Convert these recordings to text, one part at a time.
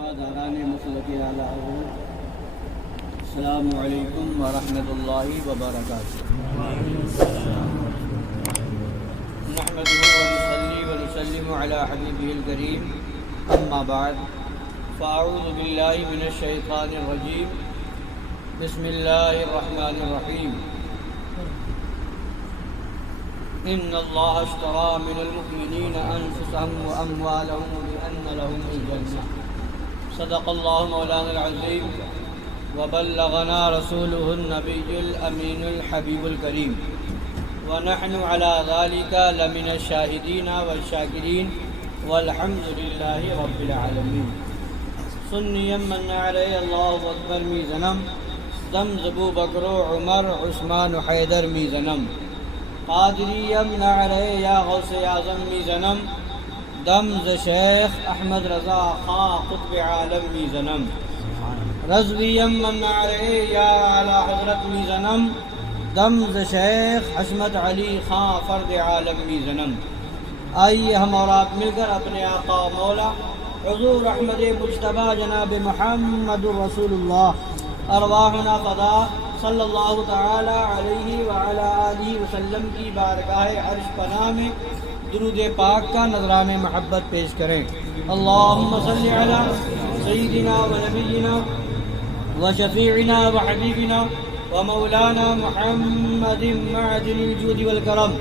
وفاداران مسلک اعلیٰ حضرت، السلام علیکم ورحمۃ اللہ وبرکاتہ۔ نحمده ونصلي ونسلم على حبیبہ الکریم، اما بعد فاعوذ باللہ من الشیطان الرجیم، بسم اللہ الرحمن الرحیم۔ ان اللہ اشترى من المؤمنین انفسهم واموالهم بان لهم الجنہ، صدق اللہ مولانا العظیم وبلغنا رسوله النبی الامین الحبیب الکریم، ونحن على ذلك لمن الشاہدین والشاکرین والحمد للہ رب العالمین۔ سنی من علی اللہ اکبر می زنم، دم زبو بکر و عمر عثمان و حیدر می زنم، قادری یمن علی یا غوث اعظم می زنم، دم ز شیخ احمد رضا خواہ قطب عالم می زنم، رضوی یمن علی یا اعلی حضرت می زنم، دم ز شیخ حشمت علی خواہ فرد عالم می زنم۔ آئیے ہم اور آپ مل کر اپنے آقا و مولا حضور احمد مجتبی جناب محمد رسول اللہ ارواحنا فدا صلی اللہ تعالی علیہ وعلی آلہ وسلم کی بارگاہ عرش پناہ میں درود پاک کا نذران محبت پیش کریں۔ اللہم صلی علی سیدنا و نبینا و شفیعنا و حبیبنا و مولانا محمد معدن الجود والکرم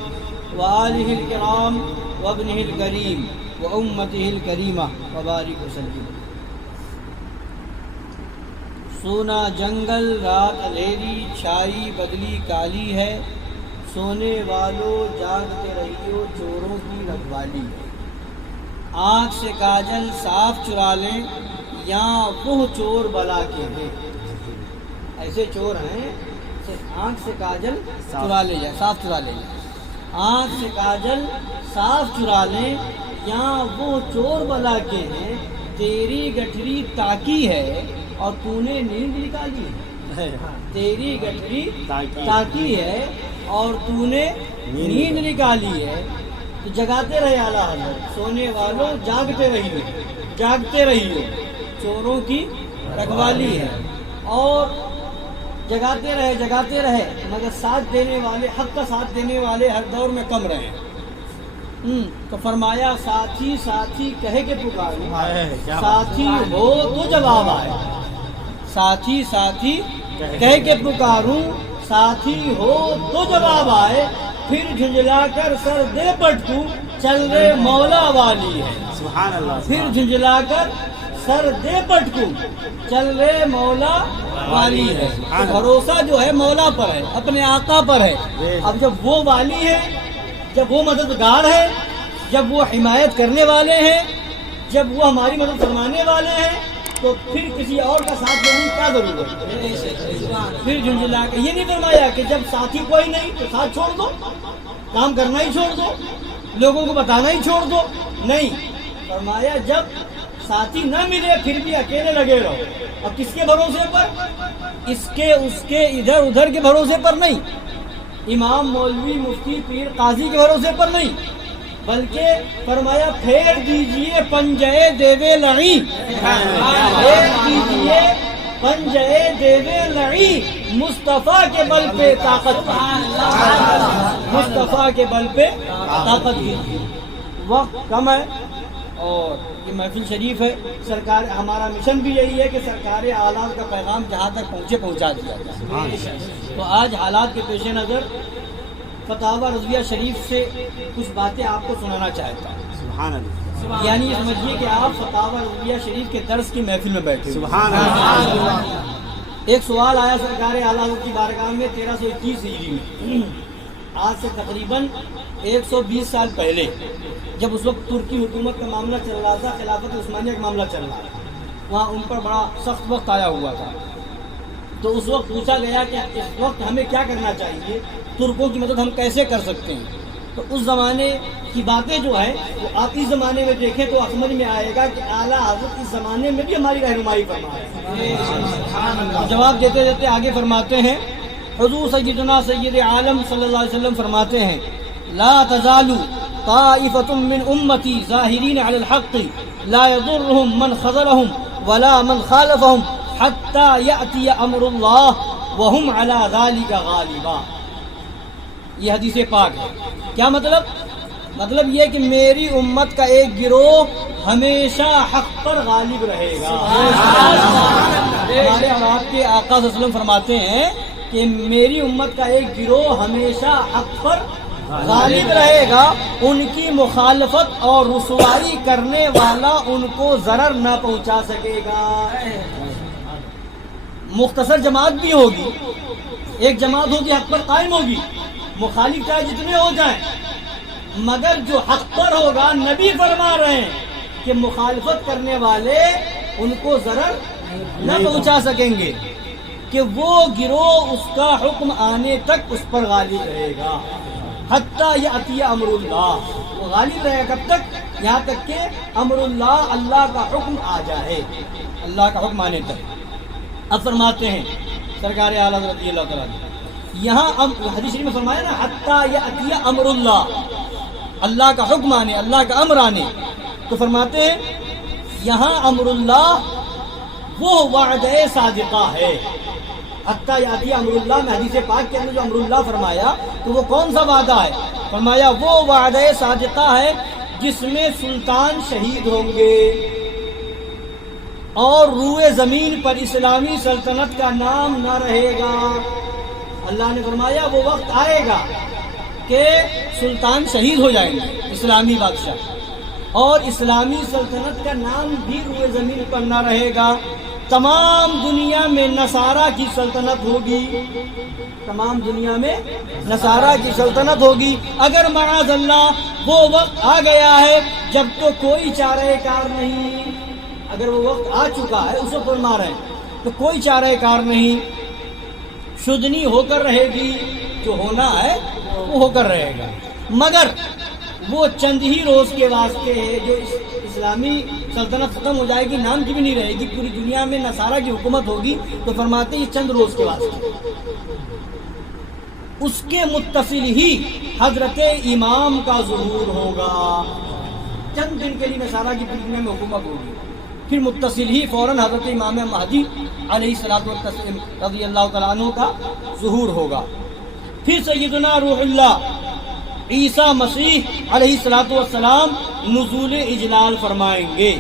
و آلہ الکرام و ابنہ الکریم و امتہ الکریمہ وبارک وسلم۔ سونا جنگل رات اندھیری چھائی بدلی کالی ہے، سونے والوں جاگتے رہیو چوروں کی رکھوالی، آنکھ سے کاجل صاف چرا لیں یا وہ چور بلا کے ہیں۔ ایسے چور ہیں آنکھ سے کاجل چرا لے جائے، صاف چرا لے جائے، آنکھ سے کاجل صاف چرا لیں یا وہ چور بلا کے ہیں، تیری گٹھری تاکی ہے اور تو نے نیند نکالی ہے، تیری گٹھری تاکی ہے اور تو نے نیند نکالی ہے۔ تو جگاتے رہے اعلیٰ حضرت، سونے والوں جاگتے رہیے، جاگتے رہیے چوروں کی رکھوالی ہے، اور جگاتے رہے مگر ساتھ دینے والے، حق کا ساتھ دینے والے ہر دور میں کم رہے۔ تو فرمایا ساتھی ساتھی کہے کہ پکاروں، ساتھی ہو تو جواب آئے، ساتھی ساتھی کہہ کے پکاروں، ساتھی ہو تو جواب آئے، پھر جھنجھلا کر سر دے پٹکوں، چل رے مولا والی ہے، سبحان اللہ، پھر جھنجھلا کر سر دے پٹکوں، چل رے مولا والی ہے۔ تو بھروسہ جو ہے مولا پر ہے، اپنے آقا پر ہے۔ اب جب وہ والی ہے، جب وہ مددگار ہے، جب وہ حمایت کرنے والے ہیں، جب وہ ہماری مدد فرمانے والے ہیں، تو پھر کسی اور کا ساتھ دینے کی کیا ضرورت ہے؟ پھر جھنجھلا کے یہ نہیں فرمایا کہ جب ساتھی کوئی نہیں تو ساتھ چھوڑ دو، کام کرنا ہی چھوڑ دو، لوگوں کو بتانا ہی چھوڑ دو، نہیں، فرمایا جب ساتھی نہ ملے پھر بھی اکیلے لگے رہو۔ اب کس کے بھروسے پر؟ اس کے اس کے ادھر ادھر کے بھروسے پر نہیں، امام مولوی مفتی پیر قاضی کے بھروسے پر نہیں، بلکہ فرمایا پھیر دیجئے پنجے دیوے لڑی، پھیر دیجئے پنجے دیوے لڑی، مصطفیٰ کے بل پہ طاقت کی، مصطفیٰ کے بل پہ طاقت کی۔ وقت کم ہے اور یہ محفل شریف ہے، سرکار ہمارا مشن بھی یہی ہے کہ سرکار اعلیٰ کا پیغام جہاں تک پہنچا دیا جائے۔ تو آج حالات کے پیش نظر فتاوی رضویہ شریف سے کچھ باتیں آپ کو سنانا چاہتا ہوں۔ سبحان اللہ، یعنی سمجھیے کہ آپ فتاوی رضویہ شریف کے درس کی محفل میں بیٹھے۔ سبحان اللہ۔ ایک سوال آیا سرکار اعلیٰ کی بارگاہ میں 1321 ہجری میں، آج سے تقریباً 120 سال پہلے، جب اس وقت ترکی حکومت کا معاملہ چل رہا تھا، خلافت عثمانیہ کا معاملہ چل رہا تھا، وہاں ان پر بڑا سخت وقت آیا ہوا تھا۔ تو اس وقت پوچھا گیا کہ اس وقت ہمیں کیا کرنا چاہیے، ترکوں کی مدد ہم کیسے کر سکتے ہیں۔ تو اس زمانے کی باتیں جو ہیں وہ آپ اس زمانے میں دیکھیں تو سمجھ میں آئے گا کہ اعلیٰ حضرت اس زمانے میں بھی ہماری رہنمائی فرما رہے ہیں۔ جواب دیتے دیتے آگے فرماتے ہیں، حضور سیدنا سید عالم صلی اللہ علیہ وسلم فرماتے ہیں، لا تزال طائفة من امتی ظاہرین علی الحق لا يضرهم من خذلهم ولا من خالفهم حتى يأتي امر الله وهم على ذلك غالبا. یہ حدیث پاک ہے. کیا مطلب یہ کہ میری امت کا ایک گروہ ہمیشہ حق پر غالب رہے گا. ہمارے اور آپ کے آقا صلی اللہ علیہ وسلم فرماتے ہیں کہ میری امت کا ایک گروہ ہمیشہ حق پر غالب رہے گا. ان کی مخالفت اور رسوائی کرنے والا ان کو ضرر نہ پہنچا سکے گا. مختصر جماعت بھی ہوگی, ایک جماعت ہوگی حق پر قائم ہوگی, مخالف چاہے جتنے ہو جائیں, مگر جو حق پر ہوگا نبی فرما رہے ہیں کہ مخالفت کرنے والے ان کو ضرر نہ پہنچا سکیں گے, کہ وہ گروہ اس کا حکم آنے تک اس پر غالب رہے گا. حتیٰ یأتی امر اللہ, وہ غالب رہے گا کب تک؟ یہاں تک کہ امر اللہ, اللہ کا حکم آ جائے, اللہ کا حکم آنے تک. اب فرماتے ہیں سرکار اعلیٰ رضی اللہ تعالیٰ یہاں حدیث شریف میں فرمایا نا حتیٰ یأتی امر اللہ, اللہ کا حکم آنے, اللہ کا امر آنے. تو فرماتے ہیں یہاں امر اللہ وہ وعدہ صادقہ ہے. حتیٰ یأتی امر اللہ میں حدیث پاک کے اندر جو امر اللہ فرمایا تو وہ کون سا وعدہ ہے؟ فرمایا وہ وعدہ صادقہ ہے جس میں سلطان شہید ہوں گے اور روئے زمین پر اسلامی سلطنت کا نام نہ رہے گا. اللہ نے فرمایا وہ وقت آئے گا کہ سلطان شہید ہو جائیں گے, اسلامی بادشاہ, اور اسلامی سلطنت کا نام بھی روئے زمین پر نہ رہے گا. تمام دنیا میں نصارہ کی سلطنت ہوگی, تمام دنیا میں نصارہ کی سلطنت ہوگی. اگر معاذ اللہ وہ وقت آ گیا ہے جب تو کوئی چارہ کار نہیں, اگر وہ وقت آ چکا ہے اسے فرما رہے ہیں تو کوئی چارہ کار نہیں, شدنی ہو کر رہے گی, جو ہونا ہے وہ ہو کر رہے گا. مگر وہ چند ہی روز کے واسطے ہے جو اسلامی سلطنت ختم ہو جائے گی, نام کی بھی نہیں رہے گی, پوری دنیا میں نصارہ کی حکومت ہوگی. تو فرماتے ہیں یہ چند روز کے واسطے, اس کے متصل ہی حضرت امام کا ظہور ہوگا. چند دن کے لیے نصارہ کی پوری دنیا میں حکومت ہوگی, پھر متصل ہی فوراً حضرت امام مہدی علیہ الصلوۃ والتسلیم رضی اللہ تعالیٰ عنہ کا ظہور ہوگا. پھر سیدنا روح اللہ عیسیٰ مسیح علیہ الصلوۃ والسلام نزول اجلال فرمائیں گے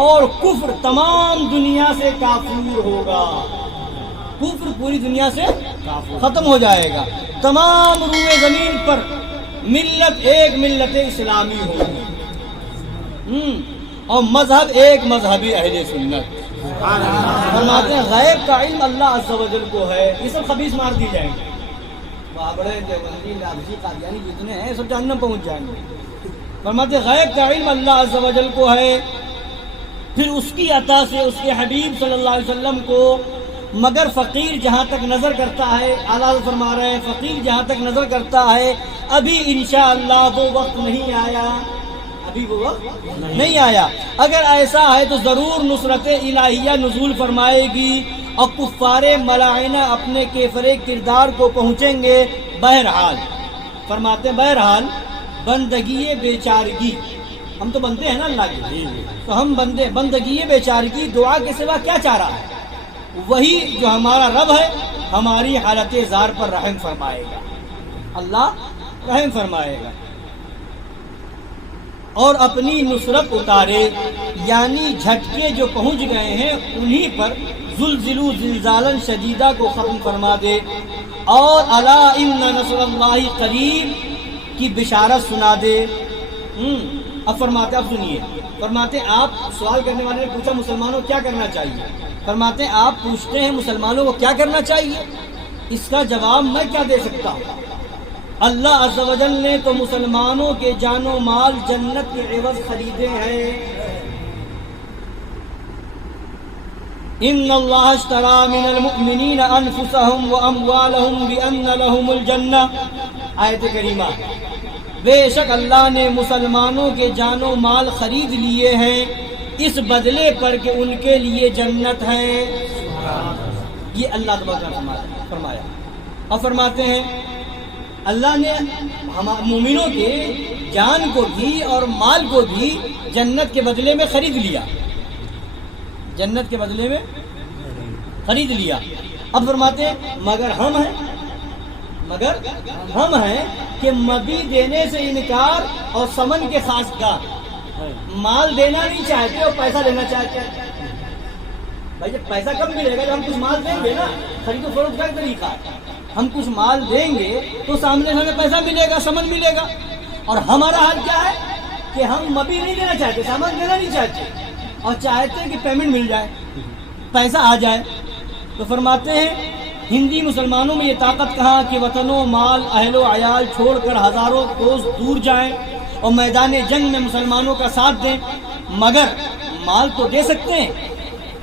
اور کفر تمام دنیا سے کافور ہوگا. کفر پوری دنیا سے ختم ہو جائے گا. تمام روئے زمین پر ملت ایک ملت اسلامی ہوگی, اور مذہب ایک مذہبی اہل سنت. فرماتے ہیں غیب کا علم اللہ عز و جل کو ہے. یہ سب خبیث مار دی جائیں گے, بابڑے دیوبندی لابسی قادیانی جتنے ہیں سب جہنم پہنچ جائیں گے. فرماتے ہیں غیب کا علم اللہ عز و جل کو ہے, پھر اس کی عطا سے اس کے حبیب صلی اللہ علیہ وسلم کو. مگر فقیر جہاں تک نظر کرتا ہے, اعلیٰ فرما رہے ہیں فقیر جہاں تک نظر کرتا ہے ابھی انشاءاللہ وہ وقت نہیں آیا, ابھی وہ وقت نہیں آیا. اگر ایسا ہے تو ضرور نصرت الہیہ نزول فرمائے گی اور کفار ملاعنہ اپنے کیفر کردار کو پہنچیں گے. بہرحال فرماتے ہیں بہرحال بندگی بیچارگی, ہم تو بندے ہیں نا اللہ کے, تو ہم بندگی بیچارگی دعا کے سوا کیا چاہ رہا ہے؟ وہی جو ہمارا رب ہے ہماری حالت زار پر رحم فرمائے گا, اللہ رحم فرمائے گا اور اپنی نصرت اتارے. یعنی جھٹکے جو پہنچ گئے ہیں انہی پر زلزلو زلزالاً شدیدہ کو ختم فرما دے. اور الا ان نصر اللہ قریب کی بشارت سنا دے. اب فرماتے, اب سنیے, فرماتے آپ سوال کرنے والے نے پوچھا مسلمانوں کیا کرنا چاہیے. فرماتے ہیں آپ پوچھتے ہیں مسلمانوں کو کیا کرنا چاہیے, اس کا جواب میں کیا دے سکتا ہوں. اللہ عز و جل نے تو مسلمانوں کے جان و مال جنت کے عوض خریدے ہیں. ان اللہ اشترى من المؤمنین انفسهم واموالهم بان لهم الجنہ. آیت کریمہ, بے شک اللہ نے مسلمانوں کے جان و مال خرید لیے ہیں اس بدلے پر کہ ان کے لیے جنت ہے. یہ اللہ تبارک نے فرمایا. اور فرماتے ہیں اللہ نے مومنوں کے جان کو بھی اور مال کو بھی جنت کے بدلے میں خرید لیا. جنت کے بدلے میں خرید لیا. اب فرماتے ہیں مگر ہم ہیں کہ مبی دینے سے انکار اور سمن کے خواستگار. مال دینا نہیں چاہتے اور پیسہ لینا چاہتے ہیں. بھائی جب پیسہ کب ملے گا؟ جب ہم کچھ مال دیں گے نا. خرید و فروخت کا طریقہ ہے, ہم کچھ مال دیں گے تو سامنے ہمیں پیسہ ملے گا, سمن ملے گا. اور ہمارا حال کیا ہے کہ ہم مبی نہیں دینا چاہتے, سامان دینا نہیں چاہتے, اور چاہتے ہیں کہ پیمنٹ مل جائے, پیسہ آ جائے. تو فرماتے ہیں ہندی مسلمانوں میں یہ طاقت کہاں کہ وطن و مال اہل و عیال چھوڑ کر ہزاروں کوس دور جائیں اور میدان جنگ میں مسلمانوں کا ساتھ دیں. مگر مال تو دے سکتے ہیں,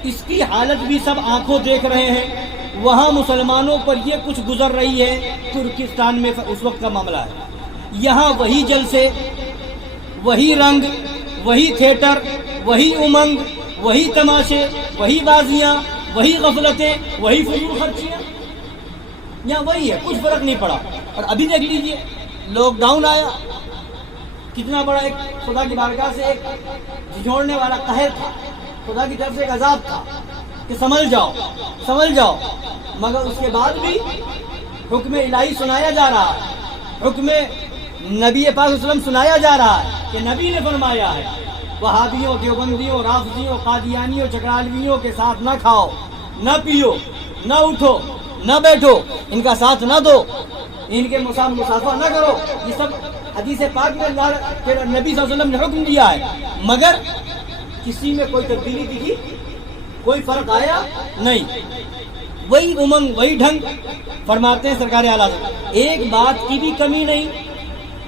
اس کی حالت بھی سب آنکھوں دیکھ رہے ہیں. وہاں مسلمانوں پر یہ کچھ گزر رہی ہے ترکستان میں اس وقت کا معاملہ ہے. یہاں وہی جلسے, وہی رنگ, وہی تھیٹر, وہی امنگ, وہی تماشے, وہی بازیاں, وہی غفلتیں, وہی فضول خرچیاں. یہاں وہی ہے, کچھ فرق نہیں پڑا. اور ابھی دیکھ لیجئے لاک ڈاؤن آیا, کتنا بڑا ایک خدا کی بارگاہ سے ایک جھنجھوڑنے والا قہر تھا, خدا کی طرف سے ایک عذاب تھا کہ سنبھل جاؤ. مگر اس کے بعد بھی حکم الہی سنایا جا رہا ہے, حکم نبی پاک صلی اللہ علیہ وسلم سنایا جا رہا ہے کہ نبی نے فرمایا ہے وہابیوں, دیوبندیوں, رافضیوں, قادیانیوں, چکرالویوں کے ساتھ نہ کھاؤ, نہ پیو, نہ اٹھو, نہ بیٹھو, ان کا ساتھ نہ دو, ان کے مسافہ نہ کرو. یہ سب حدیث پاک میں اللہ کے نبی صلی اللہ علیہ وسلم نے حکم دیا ہے. مگر کسی میں کوئی تبدیلی دکھی, کوئی فرق آیا نہیں, وہی امنگ, وہی ڈھنگ. فرماتے ہیں سرکار اعلیٰ ایک بات کی بھی کمی نہیں.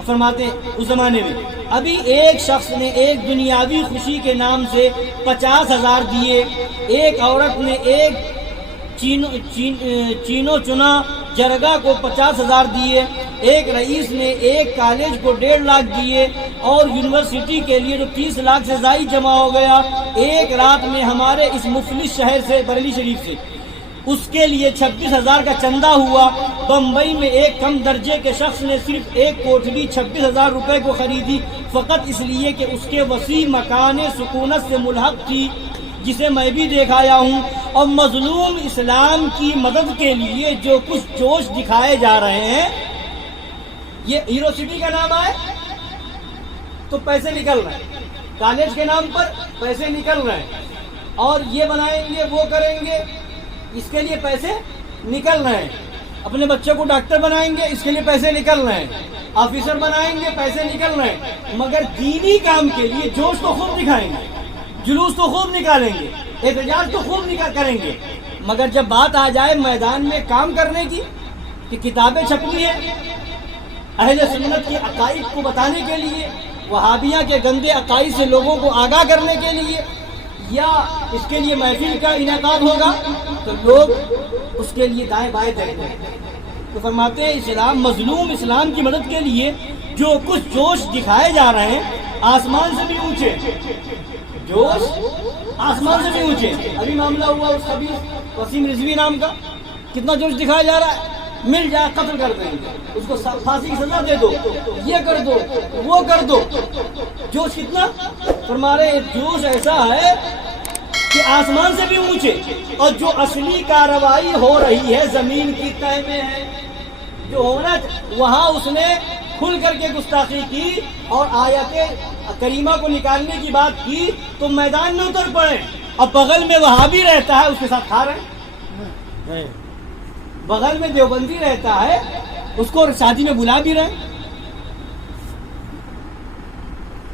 فرماتے ہیں اس زمانے میں ابھی ایک شخص نے ایک دنیاوی خوشی کے نام سے 50,000 دیے, ایک عورت نے ایک چینو چنا جرگا کو 50,000 دیے, ایک رئیس نے ایک کالج کو 1.5 لاکھ دیے, اور یونیورسٹی کے لیے جو 30 لاکھ سے زائد جمع ہو گیا ایک رات میں ہمارے اس مفلس شہر سے, بریلی شریف سے, اس کے لیے 26,000 کا چندہ ہوا. بمبئی میں ایک کم درجے کے شخص نے صرف ایک کوٹھلی 26,000 روپے کو خریدی, فقط اس لیے کہ اس کے وسیع مکان سکونت سے ملحق تھی, جسے میں بھی دیکھ آیا ہوں. اور مظلوم اسلام کی مدد کے لیے جو کچھ جوش دکھائے جا رہے ہیں, یہ یونیورسٹی کا نام ہے تو پیسے نکل رہے ہیں, کالج کے نام پر پیسے نکل رہے ہیں, اور یہ بنائیں گے, وہ کریں گے, اس کے لیے پیسے نکل رہے ہیں. اپنے بچوں کو ڈاکٹر بنائیں گے, اس کے لیے پیسے نکل رہے ہیں. آفیسر بنائیں گے, پیسے نکل رہے ہیں. مگر دینی کام کے لیے جوش تو خوب دکھائیں گے, جلوس تو خوب نکالیں گے, احتجاج تو خوب کریں گے. مگر جب بات آ جائے میدان میں کام کرنے کی کہ کتابیں چھپنی ہیں اہل سنت کے عقائد کو بتانے کے لیے, وہابیہ کے گندے عقائد سے لوگوں کو آگاہ کرنے کے لیے, یا اس کے لیے محفل کا انعقاد ہوگا, تو لوگ اس کے لیے دائیں بائیں دیکھتے ہیں. تو فرماتے ہیں اسلام, مظلوم اسلام کی مدد کے لیے جو کچھ جوش دکھائے جا رہے ہیں آسمان سے بھی اونچے, جوش آسمان سے بھی اونچے. ابھی معاملہ ہوا اس خبیث وسیم رضوی نام کا, کتنا جوش دکھایا جا رہا ہے, مل جائے قتل کر دیں گے, اس کو پھانسی کی سزا دے دو, یہ کر دو, وہ کر دو. جوش کتنا, فرما رہے جوش ایسا ہے کہ آسمان سے بھی اونچے. اور جو اصلی کارروائی ہو رہی ہے زمین کی تہہ میں ہے, جو ہونا وہاں اس نے کھل کر کے گستاخی کی اور آیت کریمہ کو نکالنے کی بات کی, تو میدان میں اتر پڑے. اب بغل میں وہابی رہتا ہے, اس کے ساتھ کھا رہے ہیں, بغل میں دیوبندی رہتا ہے, اس کو شادی میں بلا بھی رہے.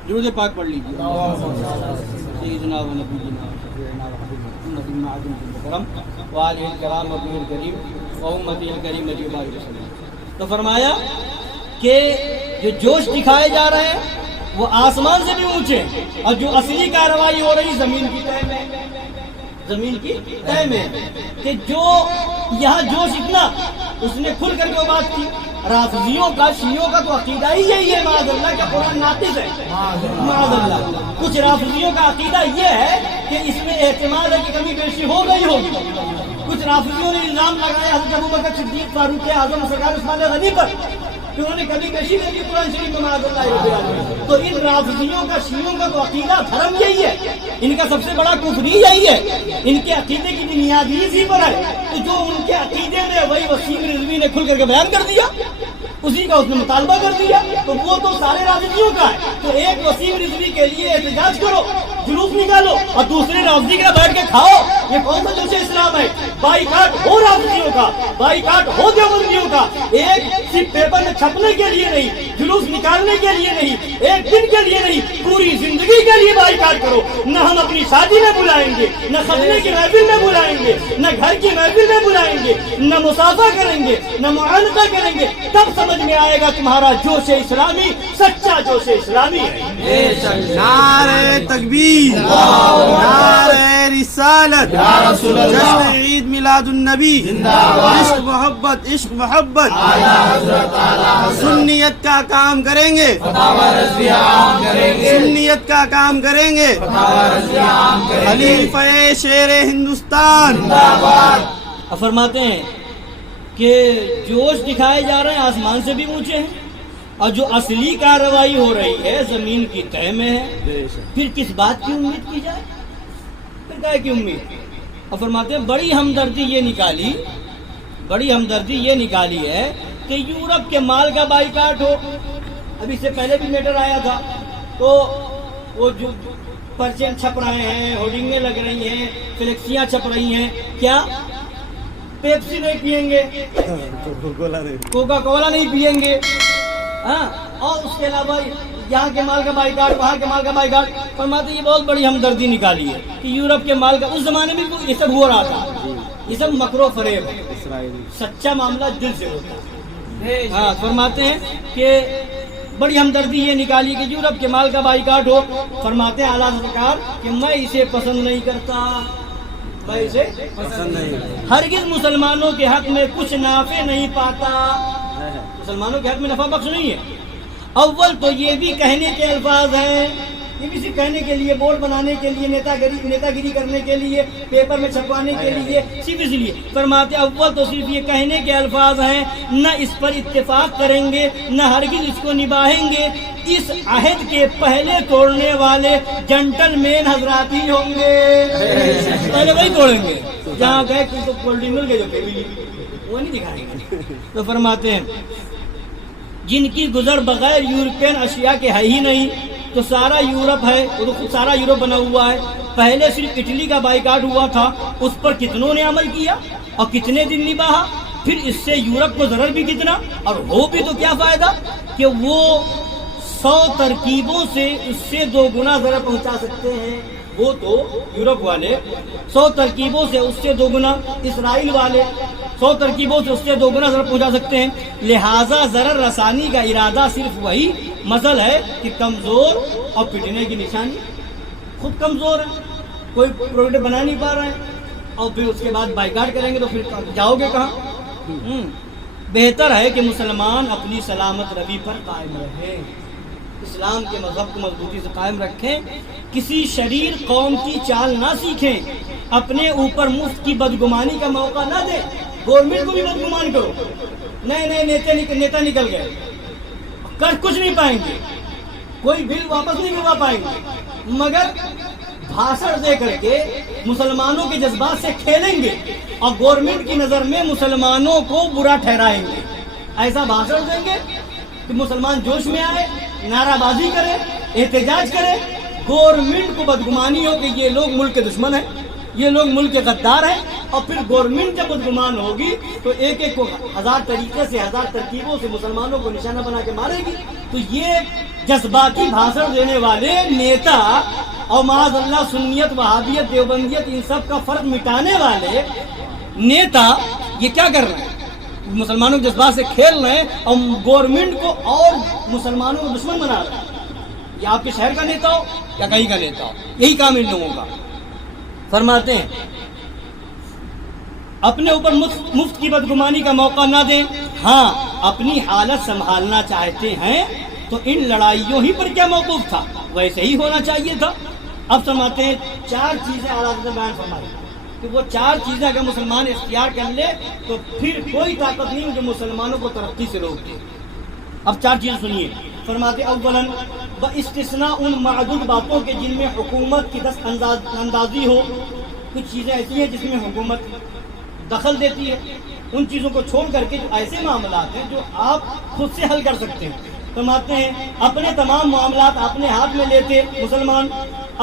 درود پاک پڑھ لیجیے. سیدنا و نبینا وآلہ الکرام وابنہ الکریم و امتہ الکریمۃ وبارک وسلم. تو فرمایا کہ جو جوش دکھائے جا رہے ہیں وہ آسمان سے بھی اونچے, اور جو اصلی کارروائی ہو رہی زمین کی تہہ میں, زمین کی تہہ میں. کہ جو یہاں جوش اتنا, اس نے کھل کر کے بات کی. رافضیوں کا, شیعوں کا تو عقیدہ ہی یہی ہے معاذ اللہ, کا قرآن ناطق ہے معاذ اللہ. کچھ رافضیوں کا عقیدہ یہ ہے کہ اس میں احتمال ہے کہ کمی بیشی ہو گئی ہوگی. کچھ رافضیوں نے الزام لگایا حضرت ابوبکر صدیق فاروق اعظم سرکار عثمان غنی پر کہ انہوں نے کبھی کشی نہیں کی قرآن شریف میں معاذ اللہ رب العالمین. تو ان رافضیوں کا شیعوں کا تو عقیدہ دھرم یہی ہے، ان کا سب سے بڑا کفر یہی ہے، ان کے عقیدے کی بنیاد ہی اسی پر ہے. تو جو ان کے عقیدے میں وہی وسیم رضوی نے کھل کر کے بیان کر دیا، اسی کا اس نے مطالبہ کر دیا، تو وہ تو سارے رافضیوں کا ہے. تو ایک وسیم رضوی کے لیے احتجاج کرو، جلوس نکالو، اور دوسرے رافضی کے بیٹھ کے کھاؤ. یہ کون سا جوش اسلام ہے؟ بائیکاٹ ہو رافضیوں کا، بائیکاٹ ہو دیوبندیوں کا. ایک صرف پیپر میں چھپنے کے لیے نہیں، جلوس نکالنے کے لیے نہیں، ایک دن کے لیے نہیں، پوری زندگی کے لیے بائیکاٹ کرو. نہ ہم اپنی شادی میں بلائیں گے، نہ خطنے کی محفل میں بلائیں گے، نہ گھر کی محفل میں بلائیں گے، نہ مصافحہ کریں گے، نہ معانقہ کریں گے. تب سمجھ میں آئے گا تمہارا جوش اسلامی سچا جوش اسلامی ہے. نعرہ تکبیر، نعرہ رسالت، جشن عید میلاد النبی، عشق محبت، عشق محبت. سنیت کا کام کریں گے، سنیت کا کام کریں گے. خلیفہ شیر ہندوستان. اب فرماتے ہیں کہ جوش دکھائے جا رہے ہیں آسمان سے بھی اونچے ہیں، اور جو اصلی کارروائی ہو رہی ہے زمین کی تہ میں ہے. پھر کس بات کی امید کی جائے؟ پھر کیا کی امید؟ اور فرماتے ہیں بڑی ہمدردی یہ نکالی، بڑی ہمدردی یہ نکالی ہے کہ یورپ کے مال کا بائیکاٹ ہو. ابھی سے پہلے بھی میٹر آیا تھا، تو وہ جو پرچے چھپ رہے ہیں، ہوڈنگیں لگ رہی ہیں، فلیکسیاں چھپ رہی ہیں، کیا پیپسی نہیں پیئیں گے، کوکا کولا نہیں پیئیں گے، ہاں، اور اس کے علاوہ یہاں کے مال کا بائیکاٹ، وہاں کے مال کا بائیکاٹ. فرماتے یہ بہت بڑی ہمدردی نکالی ہے کہ یورپ کے مال کا. اس زمانے میں یہ سب ہو رہا تھا، یہ سب مکر و فریب ہے، سچا معاملہ دل سے ہوتا ہے. ہاں، فرماتے ہیں کہ بڑی ہمدردی یہ نکالی کہ یورپ کے مال کا بائیکاٹ ہو. فرماتے ہیں اعلیٰ سرکار کہ میں اسے پسند نہیں کرتا، میں اسے پسند نہیں، ہرگز مسلمانوں کے حق میں کچھ نافع نہیں پاتا. مسلمانوں کے حق میں نفع بخش نہیں ہے. اول تو یہ بھی کہنے کے الفاظ ہیں، یہ بھی صرف کہنے کے لیے، بورڈ بنانے کے لیے، نیتا گیری کرنے کے لیے، پیپر میں چھپوانے کے لیے، صرف اس لیے. فرماتے اول تو صرف یہ کہنے کے الفاظ ہیں، نہ اس پر اتفاق کریں گے، نہ ہرگز اس کو نبھائیں گے. اس عہد کے پہلے توڑنے والے جنٹل مین حضرات ہی ہوں گے. پہلے وہی توڑیں گے، جہاں گئے تو کولڈ ڈرنک مل گئے جو کبھی وہ نہیں دکھائیں گے. تو فرماتے ہیں جن کی گزر بغیر یورپین اشیاء کے ہے ہی نہیں، تو سارا یورپ ہے، وہ تو سارا یورپ بنا ہوا ہے. پہلے صرف اٹلی کا بائیکاٹ ہوا تھا، اس پر کتنوں نے عمل کیا اور کتنے دن نبھا. پھر اس سے یورپ کو ضرر بھی کتنا، اور ہو بھی تو کیا فائدہ کہ وہ 100 ترکیبوں سے اس سے 2 گنا ضرر پہنچا سکتے ہیں. وہ تو یورپ والے 100 ترکیبوں سے اس سے 2 گنا، اسرائیل والے 100 ترکیبوں سے اس سے 2 گنا ضرر پہنچا سکتے ہیں. لہٰذا ضرر رسانی کا ارادہ صرف وہی مثل ہے کہ کمزور اور پٹنے کی نشانی. خود کمزور ہے، کوئی پروڈکٹ بنا نہیں پا رہے ہیں، اور پھر اس کے بعد بائیکاٹ کریں گے تو پھر جاؤ گے کہاں؟ بہتر ہے کہ مسلمان اپنی سلامت روی پر قائم رہیں، اسلام کے مذہب کو مضبوطی سے قائم رکھیں، کسی شریر قوم کی چال نہ سیکھیں، اپنے اوپر مفت کی بدگمانی کا موقع نہ دیں. گورنمنٹ کو بھی بدگمان کرو، نئے نیتا نکل گئے، کر کچھ نہیں پائیں گے، کوئی بل واپس نہیں کروا پائیں گے، مگر بھاشن دے کر کے مسلمانوں کے جذبات سے کھیلیں گے اور گورنمنٹ کی نظر میں مسلمانوں کو برا ٹھہرائیں گے. ایسا بھاشن دیں گے کہ مسلمان جوش میں آئے، نعرہ بازی کرے، احتجاج کرے، گورنمنٹ کو بدگمانی ہو کہ یہ لوگ ملک کے دشمن ہیں، یہ لوگ ملک کے غدار ہیں. اور پھر گورنمنٹ جب بدگمان ہوگی تو ایک ایک کو 1000 طریقے سے 1000 ترکیبوں سے مسلمانوں کو نشانہ بنا کے مارے گی. تو یہ جذباتی بھاشن دینے والے نیتا اور معاذ اللہ سنیت، وہابیت، دیوبندیت، ان سب کا فرق مٹانے والے نیتا یہ کیا کر رہے ہیں؟ مسلمانوں کے جذبات سے کھیل رہے ہیں اور گورنمنٹ کو اور مسلمانوں کو دشمن بنا رہے ہیں. یہ آپ کے شہر کا نیتا ہو یا کہیں کا نیتا ہو، یہی کام ان لوگوں کا. فرماتے ہیں اپنے اوپر مفت کی بدگمانی کا موقع نہ دیں. ہاں، اپنی حالت سنبھالنا چاہتے ہیں تو ان لڑائیوں ہی پر کیا موقوف تھا، ویسے ہی ہونا چاہیے تھا. اب فرماتے ہیں 4 چیزیں اعلیٰ حضرت بیان فرمائی کہ وہ 4 چیزیں اگر مسلمان اختیار کر لے تو پھر کوئی طاقت نہیں جو مسلمانوں کو ترقی سے روک دے. اب 4 چیزیں سنیے. فرماتے اولاً باستثناء ان معدود باتوں کے جن میں حکومت کی دست اندازی ہو. کچھ چیزیں ایسی ہیں جس میں حکومت دخل دیتی ہے، ان چیزوں کو چھوڑ کر کے جو ایسے معاملات ہیں جو آپ خود سے حل کر سکتے ہیں. فرماتے ہیں اپنے تمام معاملات اپنے ہاتھ میں لیتے مسلمان،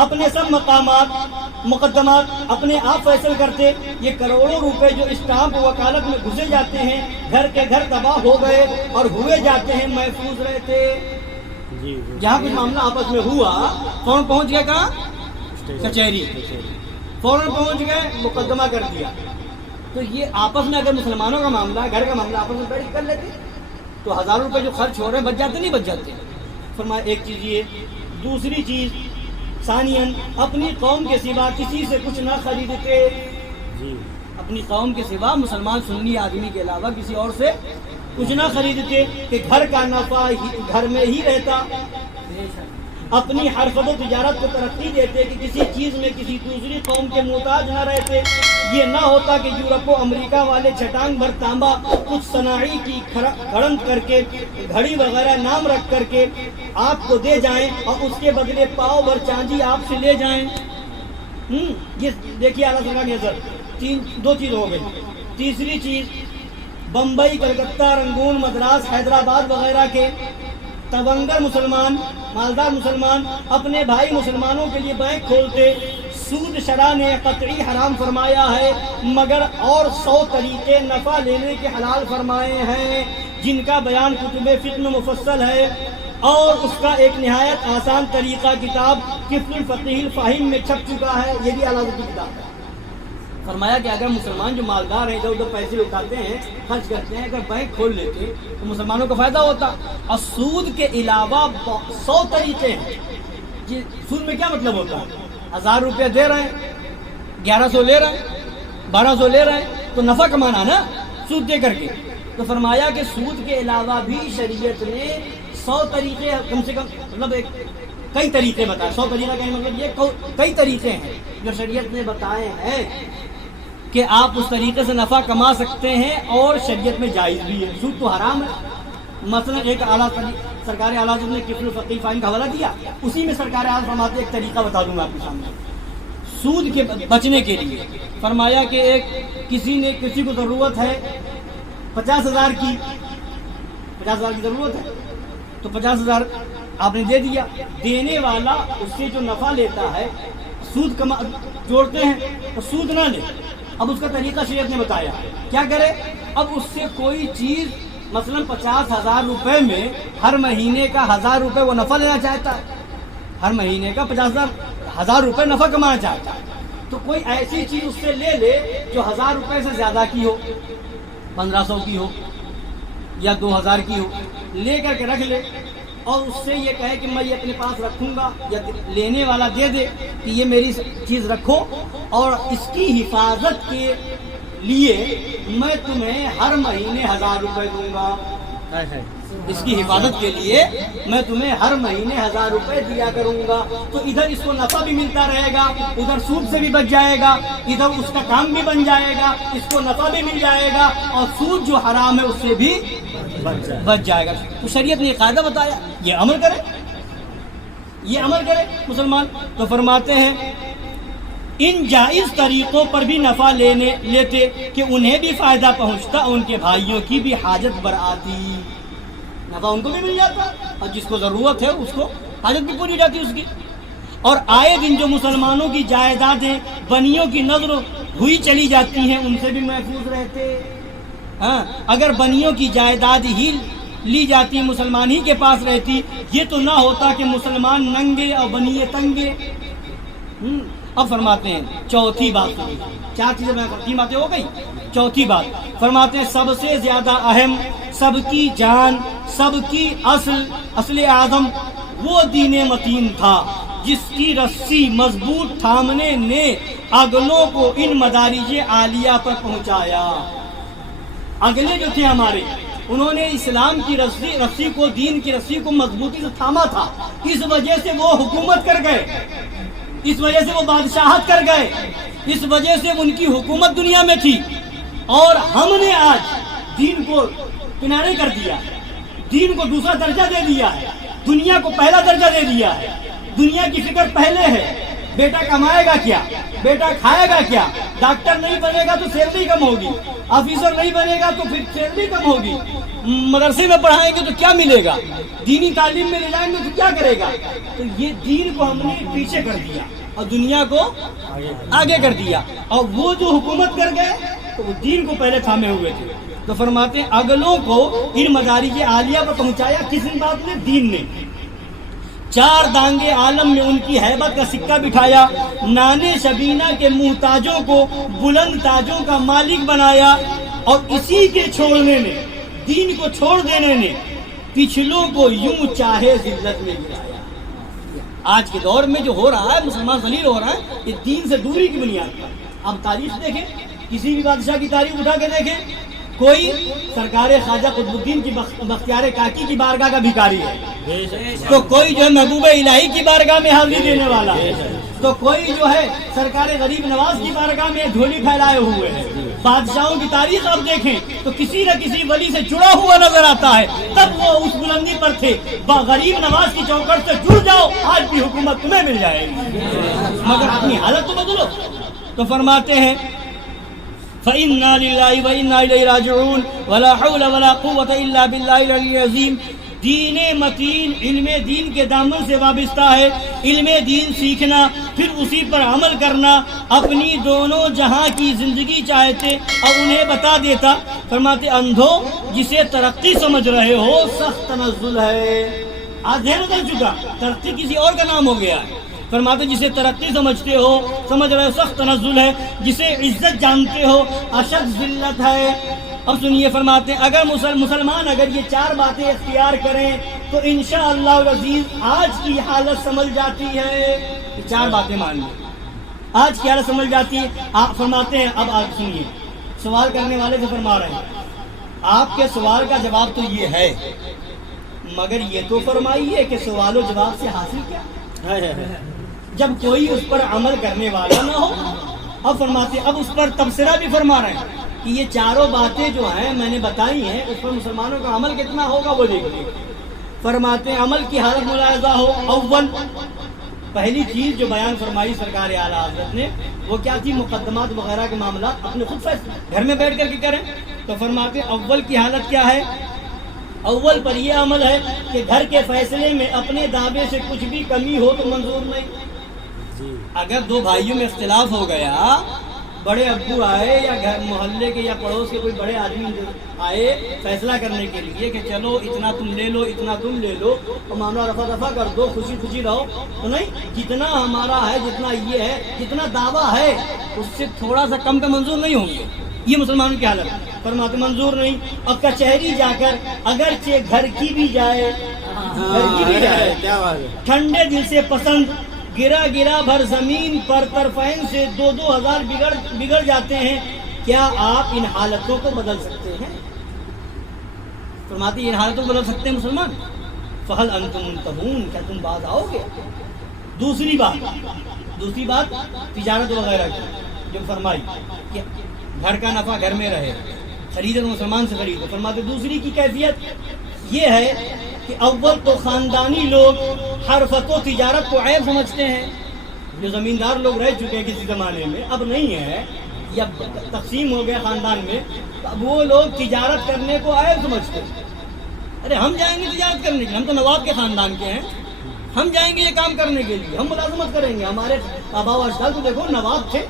اپنے سب مقامات مقدمات اپنے آپ فیصل کرتے. یہ کروڑوں روپے جو اسٹامپ وکالت میں گھسے جاتے ہیں، گھر کے گھر تباہ ہو گئے اور ہوئے جاتے ہیں، محفوظ رہتے. جہاں کچھ معاملہ آپس میں ہوا فوراً پہنچ گئے کہاں؟ کچہری. فوراً پہنچ گئے، مقدمہ کر دیا. تو یہ آپس میں اگر مسلمانوں کا معاملہ گھر کا معاملہ آپس میں بیٹھ کے کر لیتے تو 1000 روپے جو خرچ ہو رہے ہیں بچ جاتے نہیں بچ جاتے. فرمایا ایک چیز یہ. دوسری چیز ثانیاً اپنی قوم کے سوا کسی سے کچھ نہ خریدتے. اپنی قوم کے سوا مسلمان سنی آدمی کے علاوہ کسی اور سے کچھ نہ خریدتے کہ گھر کا نفع گھر میں ہی رہتا. اپنی حرفت و تجارت کو ترقی دیتے کہ کسی چیز میں کسی دوسری قوم کے محتاج نہ رہتے. یہ نہ ہوتا کہ یورپ و امریکہ والے چھٹانگ بھر تانبا کچھ صناعی کی کھڑن کر کے گھڑی وغیرہ نام رکھ کر کے آپ کو دے جائیں اور اس کے بدلے پاؤ بھر چاندی آپ سے لے جائیں. یہ دیکھیے اعلیٰ سرکار کی نظر 2 چیز ہو گئی. تیسری چیز بمبئی، کلکتہ، رنگون، مدراس، حیدرآباد وغیرہ کے تونگر مسلمان، مالدار مسلمان اپنے بھائی مسلمانوں کے لیے بینک کھولتے. سود شرع نے قطعی حرام فرمایا ہے، مگر اور 100 طریقے نفع لینے کے حلال فرمائے ہیں جن کا بیان کتب فقہ میں مفصل ہے. اور اس کا ایک نہایت آسان طریقہ کتاب کفل الفقیہ الفاہم میں چھپ چکا ہے. یہ بھی اعلیٰ کی کتاب ہے. فرمایا کہ اگر مسلمان جو مالدار ہیں ادھر ادھر پیسے اٹھاتے ہیں خرچ کرتے ہیں، اگر بینک کھول لیتے تو مسلمانوں کو فائدہ ہوتا. اور سود کے علاوہ 100 طریقے ہیں. سود میں کیا مطلب ہوتا ہے؟ 1000 روپے دے رہے ہیں، 1100 لے رہے ہیں، 1200 لے رہے ہیں تو نفع کمانا نا سود دے کر کے. تو فرمایا کہ سود کے علاوہ بھی شریعت نے 100 طریقے کم سے کم مطلب کئی طریقے بتائے. 100 طریقہ کا مطلب یہ کئی طریقے ہیں جو شریعت نے بتائے ہیں کہ آپ اس طریقے سے نفع کما سکتے ہیں اور شریعت میں جائز بھی ہے. سود تو حرام ہے. مثلا ایک اعلیٰ سرکار اعلیٰ نے کفل الفقیہ الفاہم کا حوالہ دیا، اسی میں سرکار اعلیٰ فرماتے ایک طریقہ بتا دوں گا آپ کے سامنے سود کے بچنے کے لیے. فرمایا کہ کسی کو ضرورت ہے 50,000 کی، 50,000 کی ضرورت ہے تو 50,000 آپ نے دے دیا. دینے والا اس سے جو نفع لیتا ہے سود جوڑتے ہیں تو سود نہ لے. اب اس کا طریقہ شریعت نے بتایا کیا کرے. اب اس سے کوئی چیز مثلا 50,000 روپے میں ہر مہینے کا 1000 روپے وہ نفع لینا چاہتا ہے، ہر مہینے کا 50,000 روپے نفع کمانا چاہتا ہے. تو کوئی ایسی چیز اس سے لے لے جو 1000 روپے سے زیادہ کی ہو، 1500 کی ہو یا 2000 کی ہو، لے کر کے رکھ لے اور اس سے یہ کہے کہ میں یہ اپنے پاس رکھوں گا، یا لینے والا دے دے کہ یہ میری چیز رکھو اور اس کی حفاظت کے لیے میں تمہیں ہر مہینے 1000 روپے دوں گا. اس کی حفاظت کے لیے میں تمہیں ہر مہینے 1000 روپے دیا کروں گا. تو ادھر اس کو نفع بھی ملتا رہے گا، ادھر سود سے بھی بچ جائے گا، ادھر اس کا کام بھی بن جائے گا، اس کو نفع بھی مل جائے گا اور سود جو حرام ہے اس سے بھی بچ جائے گا. تو شریعت نے یہ قاعدہ بتایا، یہ عمل کرے مسلمان. تو فرماتے ہیں ان جائز طریقوں پر بھی نفع لیتے کہ انہیں بھی فائدہ پہنچتا، ان کے بھائیوں کی بھی حاجت برآتی. نفع ان کو بھی مل جاتا اور جس کو ضرورت ہے اس کو حاجت بھی پوری جاتی اس کی. اور آئے دن جو مسلمانوں کی جائیدادیں بنیوں کی نظر ہوئی چلی جاتی ہیں ان سے بھی محفوظ رہتے. ہاں اگر بنیوں کی جائیداد ہی لی جاتی مسلمان ہی کے پاس رہتی، یہ تو نہ ہوتا کہ مسلمان ننگے اور بنیے تنگے. اب فرماتے ہیں چوتھی بات. 4 چیزیں میں 3 باتیں ہو گئی. چوتھی بات فرماتے ہیں سب سے زیادہ اہم، سب کی جان، سب کی اصل اعظم وہ دین متین تھا جس کی رسی مضبوط تھامنے نے اگلوں کو ان مدارج عالیہ پر پہنچایا. اگلے جو تھے ہمارے انہوں نے اسلام کی رسی کو، دین کی رسی کو مضبوطی سے تھاما تھا. اس وجہ سے وہ حکومت کر گئے، اس وجہ سے وہ بادشاہت کر گئے، اس وجہ سے ان کی حکومت دنیا میں تھی. اور ہم نے آج دین کو کنارے کر دیا، دین کو دوسرا درجہ دے دیا ہے، دنیا کو پہلا درجہ دے دیا ہے، دنیا کی فکر پہلے ہے. بیٹا کمائے گا کیا، بیٹا کھائے گا کیا، ڈاکٹر نہیں بنے گا تو سیلری کم ہوگی، آفیسر نہیں بنے گا تو پھر سیلری کم ہوگی، مدرسے میں پڑھائیں گے تو کیا ملے گا، دینی تعلیم میں لے جائیں گے تو کیا کرے گا. تو یہ دین کو ہم نے پیچھے کر دیا اور دنیا کو آگے کر دیا، اور وہ جو حکومت کر گئے تو وہ دین کو پہلے تھامے ہوئے تھے. تو فرماتے ہیں اگلوں کو ان مدارج عالیہ پر پہنچایا کس بات نے، دین نے. 4 دانگے عالم میں ان کی ہیبت کا سکہ بٹھایا، نانے شبینہ کے محتاجوں کو بلند تاجوں کا مالک بنایا، اور اسی کے چھوڑنے نے، دین کو چھوڑ دینے نے پچھلوں کو یوں چاہے ذلت میں گرایا. آج کے دور میں جو ہو رہا ہے، مسلمان ذلیل ہو رہا ہے، یہ دین سے دوری کی بنیاد پر. اب تاریخ دیکھیں، کسی بھی بادشاہ کی تاریخ اٹھا کے دیکھیں، کوئی سرکار خواجہ قطب الدین کی بختیار کاکی کی بارگاہ کا بھکاری ہے، تو کوئی جو ہے محبوب الہی کی بارگاہ میں حاضری دینے والا ہے، تو کوئی جو ہے سرکار غریب نواز کی بارگاہ میں جھولی پھیلائے ہوئے ہیں. بادشاہوں کی تاریخ آپ دیکھیں تو کسی نہ کسی ولی سے جڑا ہوا نظر آتا ہے، تب وہ اس بلندی پر تھے. غریب نواز کی چوکھٹ سے جڑ جاؤ، آج بھی حکومت تمہیں مل جائے گی، مگر اپنی حالت تو بدلو. تو فرماتے ہیں فَإِنَّا لِلَّهِ وَإِنَّا إِلَيْهِ رَاجِعُونَ وَلَا حَوْلَ وَلَا قُوَّةَ إِلَّا بِاللَّهِ الْعَلِيِّ الْعَظِيمِ. دین متین علم دین کے دامن سے وابستہ ہے. علم دین سیکھنا، پھر اسی پر عمل کرنا، اپنی دونوں جہاں کی زندگی چاہتے اور انہیں بتا دیتا. فرماتے اندھو جسے ترقی سمجھ رہے ہو سخت تنزل ہے. آج ذہن بدل چکا، ترقی کسی اور کا نام ہو گیا ہے. فرماتے جسے ترقی سمجھتے ہو، سمجھ رہے ہو سخت تنزل ہے، جسے عزت جانتے ہو اشد ذلت ہے. اب سنیے، فرماتے ہیں اگر مسلمان اگر یہ 4 باتیں اختیار کریں تو انشاءاللہ العزیز آج کی حالت سمجھ جاتی ہے. یہ 4 باتیں مان لیں، آج کی حالت سمجھ جاتی ہے. آپ فرماتے ہیں، اب آپ سنیے، سوال کرنے والے سے فرما رہے ہیں آپ کے سوال کا جواب تو یہ ہے، مگر یہ تو فرمائیے کہ سوال و جواب سے حاصل کیا، جب کوئی اس پر عمل کرنے والا نہ ہو. اب فرماتے اب اس پر تبصرہ بھی فرما رہے ہیں کہ یہ 4 باتیں جو ہیں میں نے بتائی ہیں، اس پر مسلمانوں کا عمل کتنا ہوگا وہ دیکھیے. فرماتے ہیں عمل کی حالت ملاحظہ ہو. اول پہلی چیز جو بیان فرمائی سرکار اعلیٰ حضرت نے وہ کیا تھی، مقدمات وغیرہ کے معاملات اپنے خود فیصلے گھر میں بیٹھ کر کے کریں. تو فرماتے ہیں اول کی حالت کیا ہے، اول پر یہ عمل ہے کہ گھر کے فیصلے میں اپنے دعوے سے کچھ بھی کمی ہو تو منظور نہیں. اگر 2 بھائیوں میں اختلاف ہو گیا، بڑے ابو آئے یا گھر محلے کے یا پڑوس کے کوئی بڑے آدمی آئے فیصلہ کرنے کے لیے کہ چلو اتنا تم لے لو اتنا تم لے لو اور معاملہ رفع دفع کر دو، خوشی خوشی رہو، تو نہیں، جتنا ہمارا ہے، جتنا یہ ہے، جتنا دعویٰ ہے اس سے تھوڑا سا کم پہ منظور نہیں ہوں گے. یہ مسلمانوں کی حالت. فرماتے منظور نہیں. اور کچہری جا کر اگرچہ گھر کی بھی جائے، ٹھنڈے دل سے پسند، گرا گرا بھر زمین پر طرفین سے 2-2 ہزار بگڑ جاتے ہیں، کیا آپ ان حالتوں کو بدل سکتے ہیں؟ فرماتے ہیں ان حالتوں کو بدل سکتے ہیں مسلمان. فہل انتم منتہون، کیا تم باز آؤ گے؟ دوسری بات تجارت وغیرہ کی جو فرمائی کہ گھر کا نفع گھر میں رہے، خریدے تو مسلمان سے خریدو. فرماتے دوسری کی کیفیت یہ ہے کہ اول تو خاندانی لوگ حرفت و تجارت کو عیب سمجھتے ہیں. جو زمیندار لوگ رہ چکے ہیں کسی زمانے میں، اب نہیں ہے، یا تقسیم ہو گیا خاندان میں، اب وہ لوگ تجارت کرنے کو عیب سمجھتے ہیں. ارے ہم جائیں گے تجارت کرنے کے لیے، ہم تو نواب کے خاندان کے ہیں، ہم جائیں گے یہ کام کرنے کے لیے، ہم ملازمت کریں گے، ہمارے آبا و اجداد تو دیکھو نواب تھے.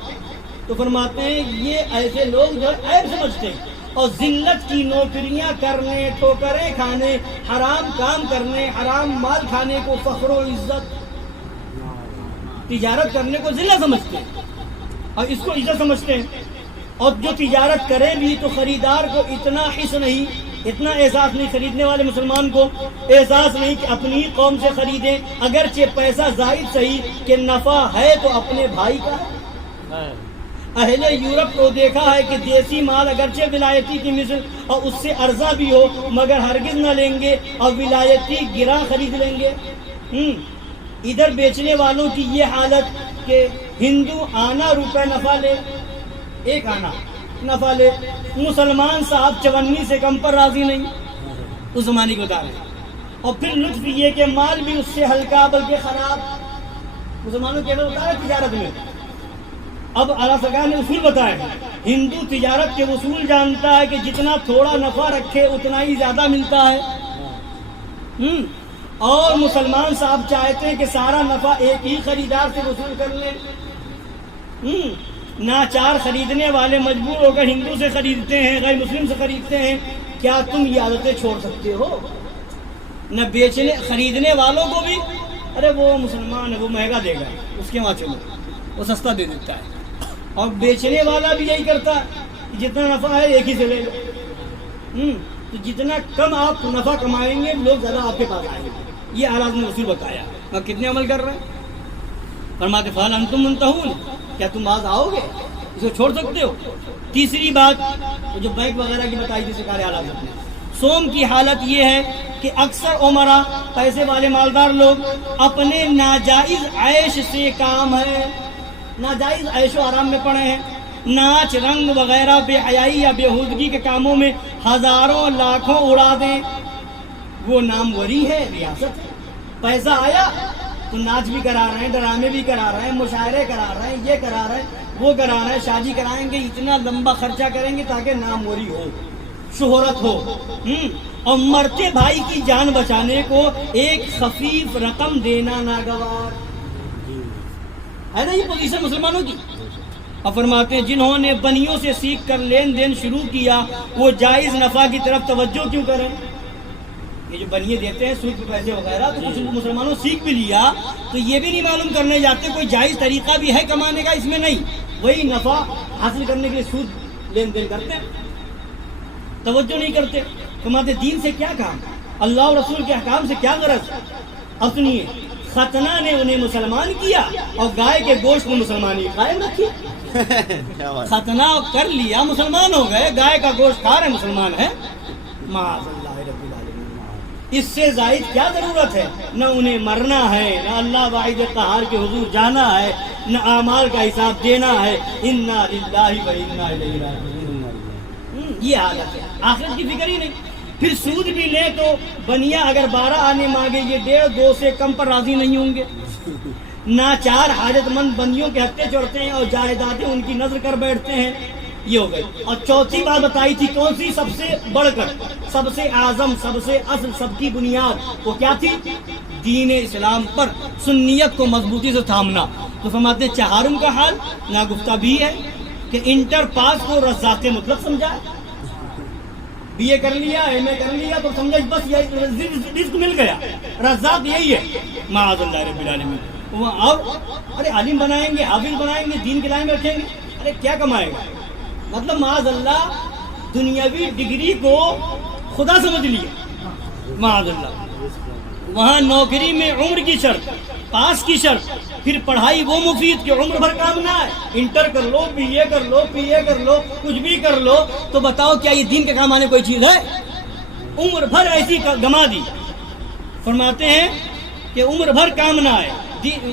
تو فرماتے ہیں یہ ایسے لوگ جو عیب سمجھتے ہیں، اور ذلت کی نوکریاں کرنے، ٹھوکریں کھانے، حرام کام کرنے، حرام مال کھانے کو فخر و عزت، تجارت کرنے کو ذلت سمجھتے ہیں اور اس کو عزت سمجھتے ہیں. اور جو تجارت کرے بھی تو خریدار کو اتنا حس نہیں، اتنا احساس نہیں، خریدنے والے مسلمان کو احساس نہیں کہ اپنی قوم سے خریدیں، اگرچہ پیسہ زائد صحیح کہ نفع ہے تو اپنے بھائی کا ہے. اہل یورپ کو دیکھا ہے کہ دیسی مال اگرچہ ولایتی کی مثل اور اس سے ارزاں بھی ہو مگر ہرگز نہ لیں گے اور ولایتی گراں خرید لیں گے. ادھر بیچنے والوں کی یہ حالت کہ ہندو آنا روپے نفع لے، 1 آنا نفع لے، مسلمان صاحب 54 سے کم پر راضی نہیں. اس زمانے کے بتا رہے ہیں. اور پھر لطف یہ کہ مال بھی اس سے ہلکا بلکہ خراب. مسلمانوں کے بتا ہے تجارت میں. اب اعلیٰ سرکار نے اصول بتائے ہیں. ہندو تجارت کے اصول جانتا ہے کہ جتنا تھوڑا نفع رکھے اتنا ہی زیادہ ملتا ہے. اور مسلمان صاحب چاہتے ہیں کہ سارا نفع ایک ہی خریدار سے وصول کر لیں. ناچار خریدنے والے مجبور ہو کر ہندو سے خریدتے ہیں, غیر مسلم سے خریدتے ہیں. کیا تم یہ عادتیں چھوڑ سکتے ہو؟ نہ بیچنے خریدنے والوں کو بھی ارے وہ مسلمان ہے وہ مہنگا دے گا اس کے وہاں چلو وہ سستا دے دیتا ہے. اور بیچنے والا بھی یہی کرتا ہے کہ جتنا نفع ہے ایک ہی سے لے لو. تو جتنا کم آپ نفع کمائیں گے لوگ زیادہ آپ کے پاس آئیں گے. یہ اعلیٰ نے اصول بتایا. اور کتنے عمل کر رہے ہیں؟ فرماتے فعل انتم منتہون, کیا تم باز آؤ گے؟ اس کو چھوڑ سکتے ہو؟ تیسری بات جو بینک وغیرہ کی بتائی تھی سرکار اعلیٰ نے, سوم کی حالت یہ ہے کہ اکثر عمرا پیسے والے مالدار لوگ اپنے ناجائز عیش سے کام ہے, ناجائز عیش و آرام میں پڑے ہیں. ناچ رنگ وغیرہ بے حیائی یا بےہودگی کے کاموں میں ہزاروں لاکھوں اڑا دیں. وہ ناموری ہے, ریاست ہے. پیسہ آیا تو ناچ بھی کرا رہے ہیں, ڈرامے بھی کرا رہے ہیں, مشاعرے کرا رہے ہیں, یہ کرا رہے ہیں, وہ کرا رہے ہیں, شادی کرائیں گے, اتنا لمبا خرچہ کریں گے تاکہ ناموری ہو, شہرت ہو. اور مرتے بھائی کی جان بچانے کو ایک خفیف رقم دینا ناگوار ہے نا. یہ پوزیشن مسلمانوں کی. اور فرماتے ہیں جنہوں نے بنیوں سے سیکھ کر لین دین شروع کیا وہ جائز نفع کی طرف توجہ کیوں کریں؟ یہ جو بنیے دیتے ہیں سود کے پیسے وغیرہ تو کچھ مسلمانوں سیکھ بھی لیا تو یہ بھی نہیں معلوم کرنے جاتے کوئی جائز طریقہ بھی ہے کمانے کا اس میں. نہیں, وہی نفع حاصل کرنے کے لیے سود لین دین کرتے ہیں, توجہ نہیں کرتے. فرماتے دین سے کیا کام, اللہ اور رسول کے احکام سے کیا غرض. اب سنیے, ختنہ نے انہیں مسلمان کیا اور گائے کے گوشت میں مسلمانی قائم رکھی. ختنہ کر لیا مسلمان ہو گئے, گائے کا گوشت کھا رہے مسلمان ہیں. معاذ اللہ رب العالمین. اس سے زائد کیا ضرورت ہے؟ نہ انہیں مرنا ہے, نہ اللہ واحد قہار کے حضور جانا ہے, نہ اعمال کا حساب دینا ہے. انا للہ و انا الیہ راجعون. یہ حالت ہے, آخرت کی فکر ہی نہیں. پھر سود بھی لیں تو بنیا اگر 12 آنے مانگے یہ 1.5 2 سے کم پر راضی نہیں ہوں گے. ناچار حاجت مند بندیوں کے ہتھے چڑھتے ہیں اور جائیدادیں ان کی نظر کر بیٹھتے ہیں. یہ ہو گئی. اور چوتھی بات بتائی تھی کون سی, سب سے بڑھ کر, سب سے اعظم, سب سے اصل, سب کی بنیاد, وہ کیا تھی؟ دین اسلام پر سنیت کو مضبوطی سے تھامنا. تو فرماتے ہیں چہارم کا حال ناگفتہ بھی ہے کہ انٹر پاس کو رزاق مطلق سمجھا, بی اے کر لیا, ایم اے کر لیا تو سمجھا بس یہ رزق مل گیا, رزاق یہی ہے. معاذ اللہ رب العالمین. اور ارے عالم بنائیں گے, حافظ بنائیں گے, دین کے لائن میں رکھیں گے, ارے کیا کمائے گا؟ مطلب معاذ اللہ دنیاوی ڈگری کو خدا سمجھ لیا. معاذ اللہ. وہاں نوکری میں عمر کی شرط, پاس کی شرط, پھر پڑھائی وہ مفید کہ عمر بھر کام نہ ہے. انٹر کر لو, بی اے کر لو, پی اے کر لو, کچھ بھی کر لو, تو بتاؤ کیا یہ دین کے کام آنے کوئی چیز ہے؟ عمر بھر ایسی گما دی. فرماتے ہیں کہ عمر بھر کام نہ آئے,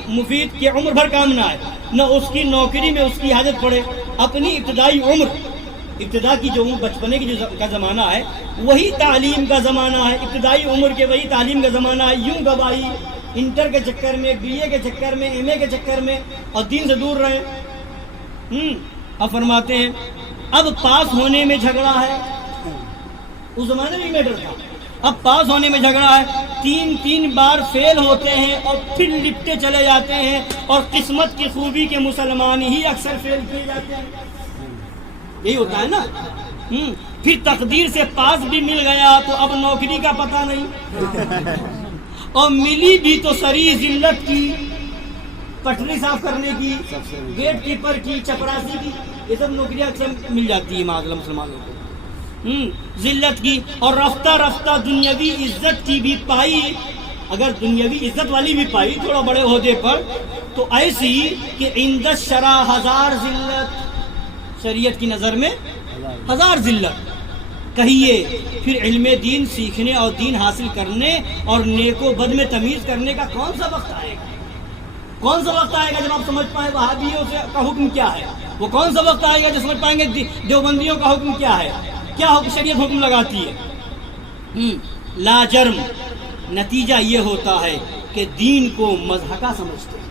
مفید کہ عمر بھر کام نہ آئے, نہ اس کی نوکری میں اس کی حاجت پڑے. اپنی ابتدائی عمر, ابتدا کی جو بچپنے کی جو کا زمانہ ہے وہی تعلیم کا زمانہ ہے, ابتدائی عمر کے وہی تعلیم کا زمانہ ہے. یوں گواہی انٹر کے چکر میں, بی اے کے چکر میں, ایم اے کے چکر میں, اور دین سے دور رہے. اب فرماتے ہیں اب پاس ہونے میں جھگڑا ہے. اس زمانے میں میٹر تھا, اب پاس ہونے میں جھگڑا ہے. 3 بار فیل ہوتے ہیں اور پھر لپٹے چلے جاتے ہیں, اور قسمت کی خوبی کے مسلمان ہی اکثر فیل کیے جاتے ہیں. یہی ہوتا ہے نا. پھر تقدیر سے پاس بھی مل گیا تو اب نوکری کا پتہ نہیں, اور ملی بھی تو سری ذلت کی, پٹری صاف کرنے کی, گیٹ کیپر کی, چپراسی کی, یہ سب نوکریاں اکثر مل جاتی ہے معاذ اللہ مسلمانوں کو. ذلت کی, اور رفتہ رفتہ دنیاوی عزت کی بھی پائی. اگر دنیاوی عزت والی بھی پائی تھوڑا بڑے عہدے پر, تو ایسی کہ عند الشرع 1000 ذلت, شریعت کی نظر میں 1000 ذلت. کہیے پھر علم دین سیکھنے اور دین حاصل کرنے اور نیک و بد میں تمیز کرنے کا کون سا وقت آئے گا؟ کون سا وقت آئے گا جب آپ سمجھ پائیں وہابیوں کا حکم کیا ہے؟ وہ کون سا وقت آئے گا جب سمجھ پائیں گے دیوبندیوں کا حکم کیا ہے, کیا شریعت حکم لگاتی ہے؟ لا جرم نتیجہ یہ ہوتا ہے کہ دین کو مضحکہ سمجھتے ہیں.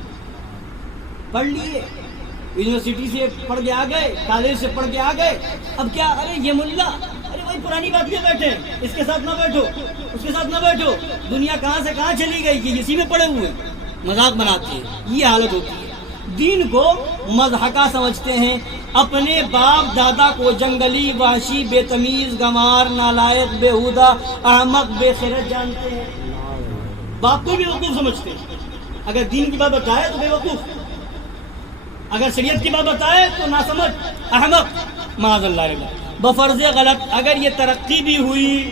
پڑھ لیے, یونیورسٹی سے پڑھ کے آ گئے, کالج سے پڑھ کے آ گئے, اب کیا, ارے یہ ملا, ارے بھائی پرانی بات میں بیٹھے, اس کے ساتھ نہ بیٹھو, اس کے ساتھ نہ بیٹھو, دنیا کہاں سے کہاں چلی گئی کہ اسی میں پڑے ہوئے, مذاق بناتے ہیں. یہ حالت ہوتی ہے. دین کو مضحکہ سمجھتے ہیں. اپنے باپ دادا کو جنگلی, وحشی, بے تمیز, گنوار, نالائق, بےہودہ, احمق, بے خیرت جانتے ہیں. باپ کو بھی بیوقوف سمجھتے ہیں. اگر دین کی بات بتائے تو بے وقوف, اگر شریعت کی بات بتائے تو ناسمجھ, احمق, معاذ اللہ ربا, بفرض غلط. اگر یہ ترقی بھی ہوئی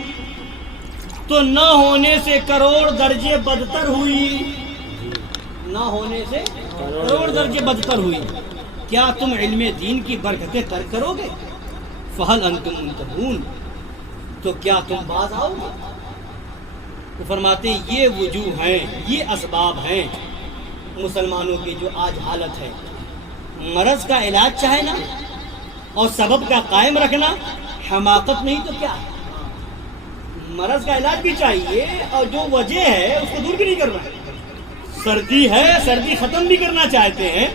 تو نہ ہونے سے کروڑ درجے بدتر ہوئی, نہ ہونے سے کروڑ درجے بدتر ہوئی. کیا تم علم دین کی برکتیں ترک کرو گے؟ فہل انتم منتہون, تو کیا تم باز آؤ گے؟ تو فرماتے ہیں یہ وجوہ ہیں, یہ اسباب ہیں مسلمانوں کی جو آج حالت ہے. مرض کا علاج چاہنا اور سبب کا قائم رکھنا حماقت نہیں تو کیا ہے؟ مرض کا علاج بھی چاہیے اور جو وجہ ہے اس کو دور بھی نہیں کرنا ہے. سردی ہے, سردی ختم بھی کرنا چاہتے ہیں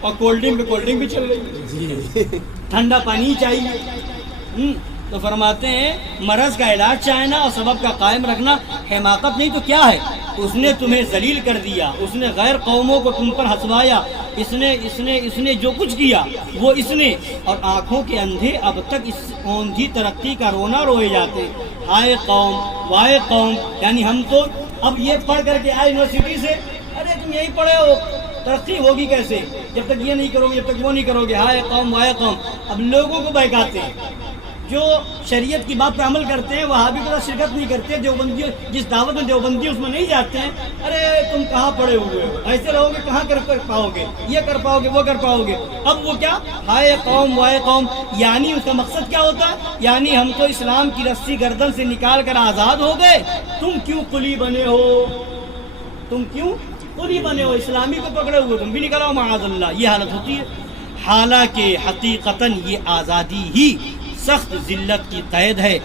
اور کولڈ ڈرنک بھی چل رہی ہے, ٹھنڈا پانی چاہیے. تو فرماتے ہیں مرض کا علاج چاہنا اور سبب کا قائم رکھنا حماقت نہیں تو کیا ہے؟ اس نے تمہیں ذلیل کر دیا, اس نے غیر قوموں کو تم پر ہنسوایا, اس نے جو کچھ کیا وہ اس نے, اور آنکھوں کے اندھے اب تک اس اوندھی ترقی کا رونا روئے جاتے. ہائے قوم, وائے قوم, یعنی ہم تو اب یہ پڑھ کر کے آئے یونیورسٹی سے, ارے تم یہی پڑھے ہو, ترقی ہوگی کیسے جب تک یہ نہیں کرو گے, جب تک وہ نہیں کرو گے. ہائے قوم, وائے قوم. اب لوگوں کو بہکاتے ہیں. جو شریعت کی بات پر عمل کرتے ہیں وہاں بھی کوئی شرکت نہیں کرتے, دیوبندی جس دعوت میں دیوبندی اس میں نہیں جاتے ہیں. ارے تم کہاں پڑے ہوئے ہو, ایسے رہو گے کہاں کر پاؤ گے, یہ کر پاؤ گے, وہ کر پاؤ گے. اب وہ کیا, ہائے قوم, وائے قوم, یعنی اس کا مقصد کیا ہوتا ہے؟ یعنی ہم تو اسلام کی رسی گردن سے نکال کر آزاد ہو گئے, تم کیوں قلی بنے ہو, تم کیوں قلی بنے ہو, اسلامی کو پکڑے ہوئے, تم بھی نکل آؤ معاذ اللہ. یہ حالت ہوتی ہے. حالانکہ حقیقتاً یہ آزادی ہی سخت ذلت کی قید ہے,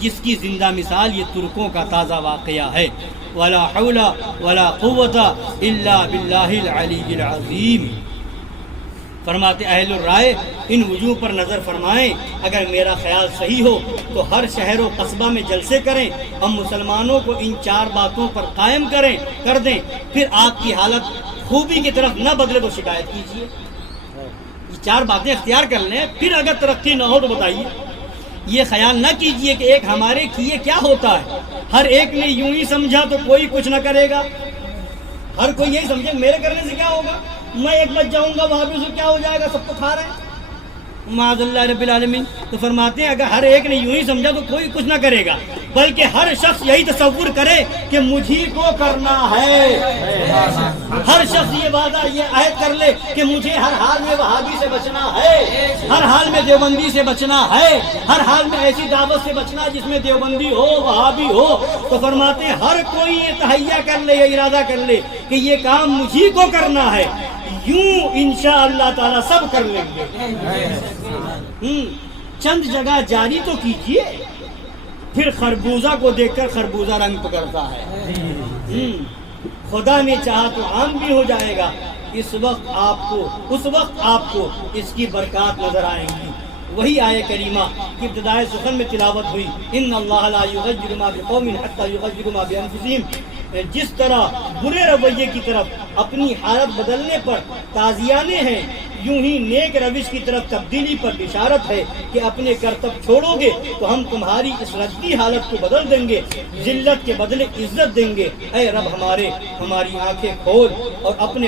جس کی زندہ مثال یہ ترکوں کا تازہ واقعہ ہے. ولا حول ولا قوت الا باللہ العلی العظیم. فرماتے اہل الرائے ان وجوہ پر نظر فرمائیں. اگر میرا خیال صحیح ہو تو ہر شہر و قصبہ میں جلسے کریں, ہم مسلمانوں کو ان 4 باتوں پر قائم کر دیں. پھر آپ کی حالت خوبی کی طرف نہ بدلے تو شکایت کیجیے. 4 باتیں اختیار کر لیں, پھر اگر ترقی نہ ہو تو بتائیے. یہ خیال نہ کیجئے کہ ایک ہمارے کیے کیا ہوتا ہے. ہر ایک نے یوں ہی سمجھا تو کوئی کچھ نہ کرے گا. ہر کوئی یہی سمجھے میرے کرنے سے کیا ہوگا, میں ایک بچ جاؤں گا وہاں بھی اسے کیا ہو جائے گا, سب کو کھا رہے ہیں معاذ اللہ رب العالمین. تو فرماتے ہیں اگر ہر ایک نے یوں ہی سمجھا تو کوئی کچھ نہ کرے گا, بلکہ ہر شخص یہی تصور کرے کہ مجھے کو کرنا ہے. ہر شخص یہ وعدہ, یہ عہد کر لے کہ مجھے ہر حال میں وہابی سے بچنا ہے, ہر حال میں دیوبندی سے بچنا ہے, ہر حال میں ایسی دعوت سے بچنا جس میں دیوبندی ہو, وہابی ہو. تو فرماتے ہیں ہر کوئی یہ تہیہ کر لے, یہ ارادہ کر لے کہ یہ کام مجھے کو کرنا ہے, یوں انشاءاللہ تعالی سب کر لیں گے. چند جگہ جاری تو کیجئے, پھر خربوزہ کو دیکھ کر خربوزہ رنگ پکڑتا ہے. خدا نے چاہا تو عام بھی ہو جائے گا. اس وقت آپ کو اس کی برکات نظر آئیں گی. وہی آیہ کریمہ کی ابتدائے سخن میں تلاوت ہوئی, ان اللہ لا یغیر ما بقوم حتی یغیروا ما بانفسہم. جس طرح برے رویے کی طرف اپنی حالت بدلنے پر تعزیانے ہیں, یوں ہی نیک روش کی طرف تبدیلی پر بشارت ہے کہ اپنے کرتب چھوڑو گے تو ہم تمہاری اس ردی حالت کو بدل دیں گے, ذلت کے بدلے عزت دیں گے. اے رب ہماری آنکھیں کھول اور اپنے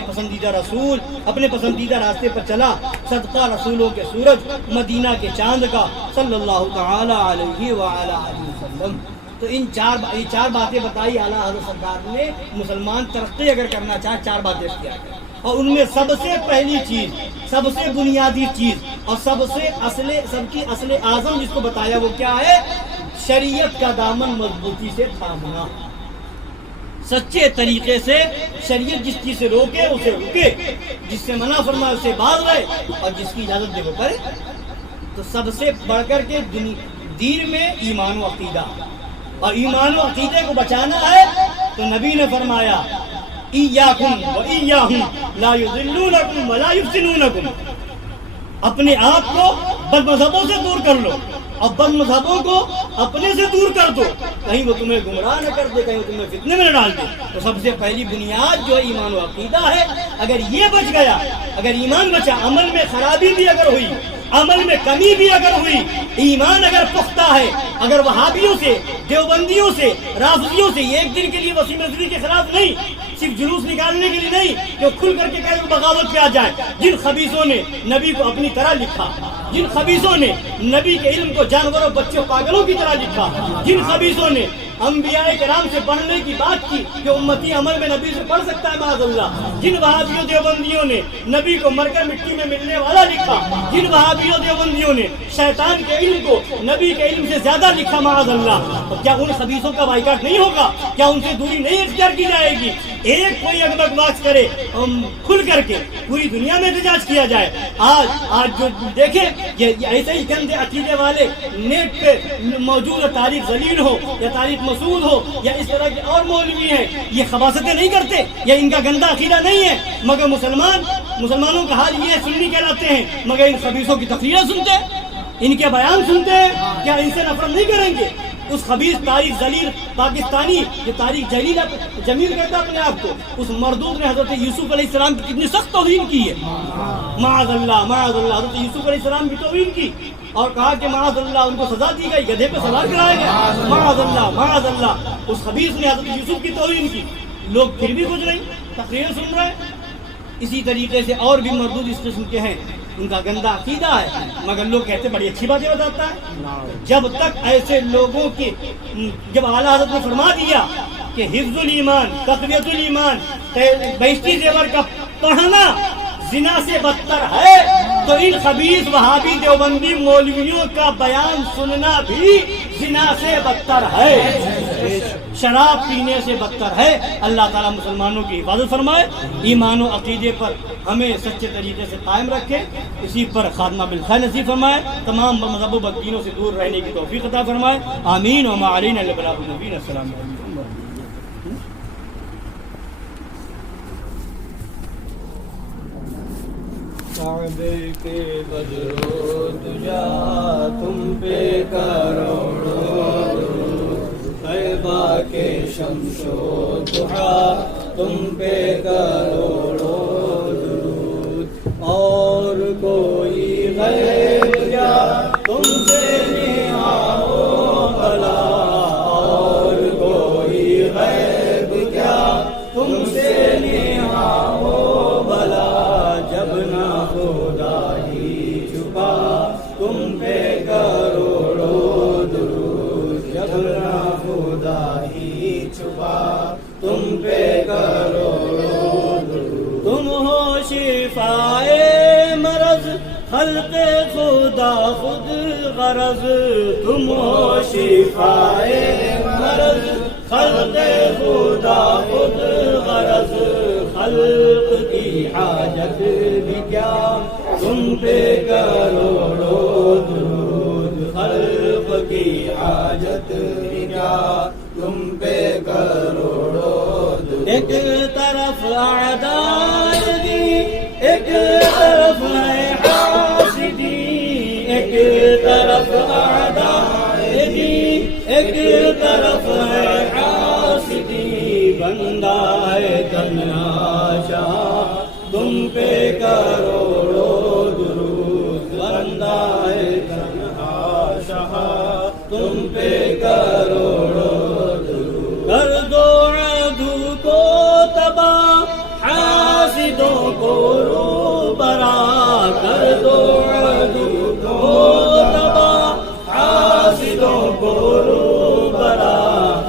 پسندیدہ راستے پر چلا, صدقہ رسولوں کے سورج, مدینہ کے چاند کا, صلی اللہ تعالی علیہ وآلہ وسلم. تو ان 4 باتیں بتائی اعلیٰ حضرت سرکار نے. مسلمان ترقی اگر کرنا چاہے 4 باتیں اختیار کریں, اور ان میں سب سے پہلی چیز, سب سے بنیادی چیز اور سب کی اصل اعظم جس کو بتایا وہ کیا ہے؟ شریعت کا دامن مضبوطی سے تھامنا. سچے طریقے سے شریعت جس چیز سے روکے اسے رکے, جس سے منع فرمائے اسے باز رہے, اور جس کی اجازت دے وہ کرے. تو سب سے بڑھ کر کے دین میں ایمان و عقیدہ, اور ایمان و عقیدے کو بچانا ہے تو نبی نے فرمایا ایاکم و ایاہم لا یضلونکم ولا یفتنونکم، اپنے آپ کو بد مذہبوں سے دور کر لو اور بد مذہبوں کو اپنے سے دور کر دو، کہیں وہ تمہیں گمراہ نہ کر دے، کہیں وہ تمہیں فتنے میں نہ ڈال دے۔ تو سب سے پہلی بنیاد جو ایمان و عقیدہ ہے، اگر یہ بچ گیا، اگر ایمان بچا، عمل میں خرابی بھی اگر ہوئی، عمل میں کمی بھی اگر ہوئی، ایمان اگر پختہ ہے، اگر وہابیوں سے، دیوبندیوں سے، رافضیوں سے یہ ایک دن کے لیے وسیم رضوی کے خلاف نہیں، صرف جلوس نکالنے کے لیے نہیں کہ کھل کر کے کہے وہ بغاوت پہ آ جائے، جن خبیثوں نے نبی کو اپنی طرح لکھا، جن خبیثوں نے نبی کے علم کو جانوروں بچوں پاگلوں کی طرح لکھا، جن خبیثوں نے انبیاء کرام سے پڑھنے کی بات کی کہ امتی عمل میں نبی سے پڑھ سکتا ہے معاذ اللہ، جن وہابیوں دیوبندیوں نے نبی کو مر کر مٹی میں ملنے والا لکھا، جن وہابیوں دیوبندیوں نے شیطان کے علم کو نبی کے علم سے زیادہ لکھا معاذ اللہ، کیا ان خبیثوں کا بائیکاٹ نہیں ہوگا؟ کیا ان سے دوری نہیں اختیار کی جائے گی؟ ایک کوئی اگر بکواس کرے کھل کر کے پوری دنیا میں احتجاج کیا جائے۔ آج جو دیکھیں یہ ایسے ہی گندے عقیدے والے نیٹ پہ موجود ہے، تاریخ ذلیل ہو یا تاریخ مسعود ہو یا اس طرح کے اور مولوی ہیں، یہ خباثتیں نہیں کرتے، یہ ان کا گندا عقیدہ نہیں ہے، مگر مسلمانوں کا حال یہ سنی کہلاتے ہیں، مگر ان خبیثوں کی تقریریں سنتے ہیں، ان کے بیان سنتے ہیں، کیا ان سے نفرت نہیں کریں گے؟ اس خبیث تاریخ ذلیل پاکستانی جو تاریخ جمیل کہتا اپنے آپ کو، اس مردود نے حضرت یوسف علیہ السلام کی کتنی سخت توہین کی ہے، معاذ اللہ معاذ اللہ، حضرت یوسف علیہ السلام کی توہین کی اور کہا کہ معاذ اللہ ان کو سزا دی گئی، گدھے پہ سوار کرایا گیا، معاذ اللہ معاذ اللہ، اس خبیث نے حضرت یوسف کی توہین کی، لوگ پھر بھی کچھ نہیں، تقریر سن رہے ہیں۔ اسی طریقے سے اور بھی مردود اس قسم کے ہیں، ان کا گندا عقیدہ ہے، مگر لوگ کہتے بڑی اچھی باتیں بتاتا ہے۔ جب تک ایسے لوگوں کی، جب اعلیٰ حضرت نے فرما دیا کہ حفظ الایمان، تقویت الایمان، بہشتی زیور کا پڑھنا زنا سے بدتر ہے، تو ان خبیث وہابی دیوبندی مولویوں کا بیان سننا بھی زنا سے بدتر ہے، شراب پینے سے بدتر ہے۔ اللہ تعالیٰ مسلمانوں کی حفاظت فرمائے، ایمان و عقیدے پر ہمیں سچے طریقے سے قائم رکھے، اسی پر خاتمہ بالخیر نصیب فرمائے، تمام مذہب و بددینوں سے دور رہنے کی توفیق عطا فرمائے، آمین وما علینا الا البلاغ المبین۔ السلام علیکم۔ کعبے کے بدر و دجا تم پہ کروڑوں درود، طیبہ کے شمس و ضحیٰ تم پہ کروڑوں درود، اور کوئی غیب کیا تم سے نہاں و بلا، اور کوئی غیب کیا تم سے نہاں و بلا، جب نہ خدا ہی چھپا تم پہ کروڑوں درود، جب نہ خدا ہی چھپا تم پہ کروڑوں درود، تم ہو شفائے مرض خلق خدا خود غرض، تم ہو شفائے مرض خلق خدا خود غرض، خلق کی حاجت بھی کیا تم پہ کروڑوں درود، خلق کی حاجت بھی کیا تم پہ کروڑوں درود، ایک طرف اعداء دی، ایک طرف ہے حاسدی، ایک طرف اعداء دی، ایک طرف ہے حاسدی، بندہ ہے تنہا شاہ تم پہ کروڑوں درود، بندہ ہے تنہا شاہ تم پہ کروڑوں درود، کر دو عدو کو تباہ حاسدوں کو روبرا، کر دو عدو کو تباہ حاسدوں کو روبرا،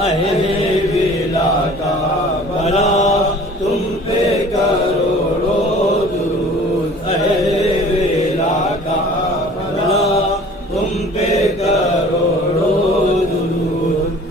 اہل ولا کا بھلا تم پہ کروڑوں درود، اہل ولا کا بھلا تم پہ کروڑوں درود،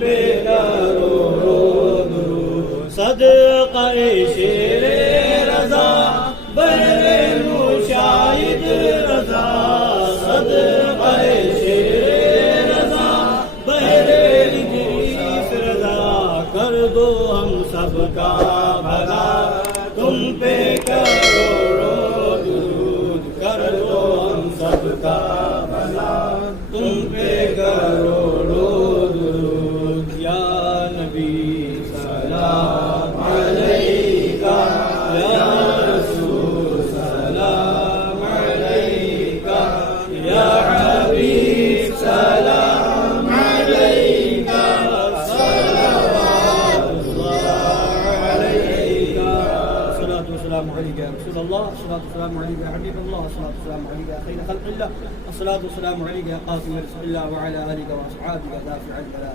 پہ کروڑوں درود صدقہ شیر رضا بہر مشاہد رضا صدقہ شیر رضا بہر ادریس رضا کر دو ہم سب کا بھلا تم پہ کروڑوں درود کر دو ہم سب کا بھلا تم پہ کروڑوں درود یا نبی سلام علیکہ یا رسول سلام علیکہ یا حبیب سلام علیکہ صلوات اللہ علیکہ الصلاۃ والسلام علیکہ یا رسول اللہ الصلاۃ والسلام علیکہ یا حبیب اللہ الصلاۃ والسلام علیکہ یا خیر خلق اللہ الصلاۃ والسلام علیکہ یا قاسم رسول اللہ وعلی آلہ واصحابہ دافع البلاء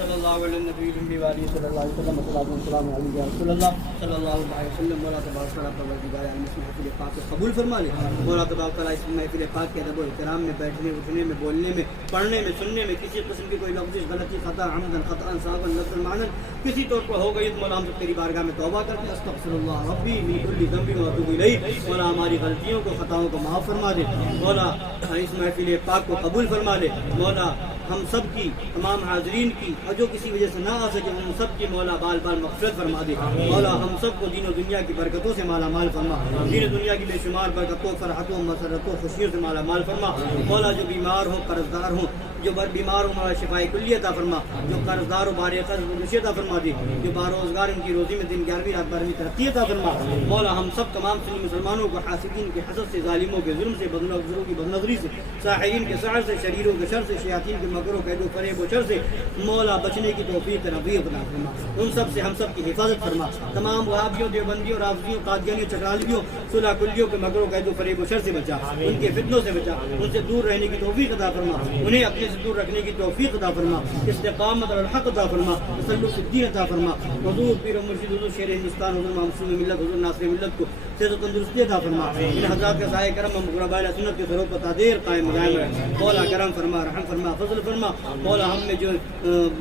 صلی اللہ علیہ نبی النبی والی صلی اللہ علیہ وسلم السلام علیکم یا رسول اللہ صلی اللہ علیہ وسلم مولا تبارک تعالیٰ پروردگار عالم اس محفل پاک کو قبول فرما لے مولا تبارک تعالیٰ اس محفل پاک کے ادب و احترام میں بیٹھنے اٹھنے میں بولنے میں پڑھنے میں سننے میں کسی قسم کی کوئی لفظ غلطی خطا عمدن خطا صاحبا لفظ معنا کسی طور پر ہو گئی تو مولا ہم سب تیری بارگاہ میں توبہ کرتے ہیں استغفر اللہ ربی من کل ذنب واتوب الیہ مولا ہماری غلطیوں کو خطاؤں کو معاف فرما دے مولا اس محفل پاک کو قبول فرما لے مولا ہم سب کی تمام حاضرین کی اور جو کسی وجہ سے نہ آ سکے ہم سب کی مولا بال بال مغفرت فرما دے مولا ہم سب کو دین و دنیا کی برکتوں سے مالا مال فرما دین و دنیا کی بے شمار برکتوں فرحتوں مسرتوں خوشیوں سے مالا مال فرما مولا جو بیمار ہوں قرض دار ہوں جو بیمار ہوں مولا شفاء کلی عطا فرما جو قرض دار و بار قرض رشید عطا فرما دے جو باروزگار ان کی روزی میں دن 11ویں رات 12ویں ترقی عطا فرما مولا ہم سب تمام سنی مسلمانوں کو حاسدین کے حسد سے ظالموں کے ظلم سے بدنظروں کی بدنظری سے ساحرین کے سحر سے شریروں کے شر سے شیاطین کے مکر و قید و فریب و شر سے مولا بچنے کی توفیق نبی عطا فرما ان سب سے ہم سب کی حفاظت فرما تمام وہابیوں دیوبندیوں رافضیوں قادیانیوں چکرالیوں صلح کلیوں کے مکر و قید و فریب و شر سے بچا ان کے فتنوں سے بچا ان سے دور رہنے کی توفیق عطا فرما انہیں اپنے سے دور رکھنے کی توفیق عطا فرما استقامت علی الحق عطا فرما تسلط الدین عطا فرما حضور پیر و مرشد حضور شیر ہندوستان حضور معصوم ملت حضور ناصر ملت کو صحت و تندرستی عطا فرما ان حضرات کے سائے کرم ہم غرباء سنت کے ضرور پتہ دیر قائم دائم رہے مولا کرم فرما رحم فرما فضل فرما مولا ہم میں جو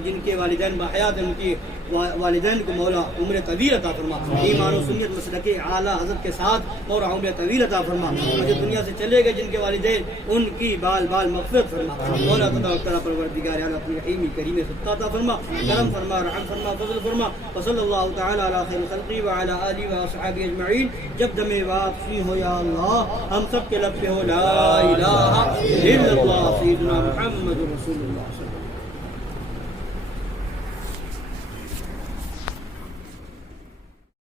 جن کے والدین بحیات ہیں ان کی والدین کو مولا عمر طویل عطا فرما ایمان و سنت مسلک اعلیٰ حضرت کے ساتھ اور عمر طویل عطا فرما جو دنیا سے چلے گئے جن کے والدین ان کی بال بال مغفرت فرما مولا تبارک تعالیٰ پروردگار عالم اپنی رحیم کریم صدقہ عطا فرما کرم فرما رحم فرما فضل فرما وصلی اللہ تعالی علی خیر خلقی وعلی آلہ واصحابہ اجمعین جب دم واپسی ہو یا اللہ ہم سب کے لب پہ ہو لا الہ الا اللہ سیدنا محمد رسول اللہ صلی اللہ علیہ وسلم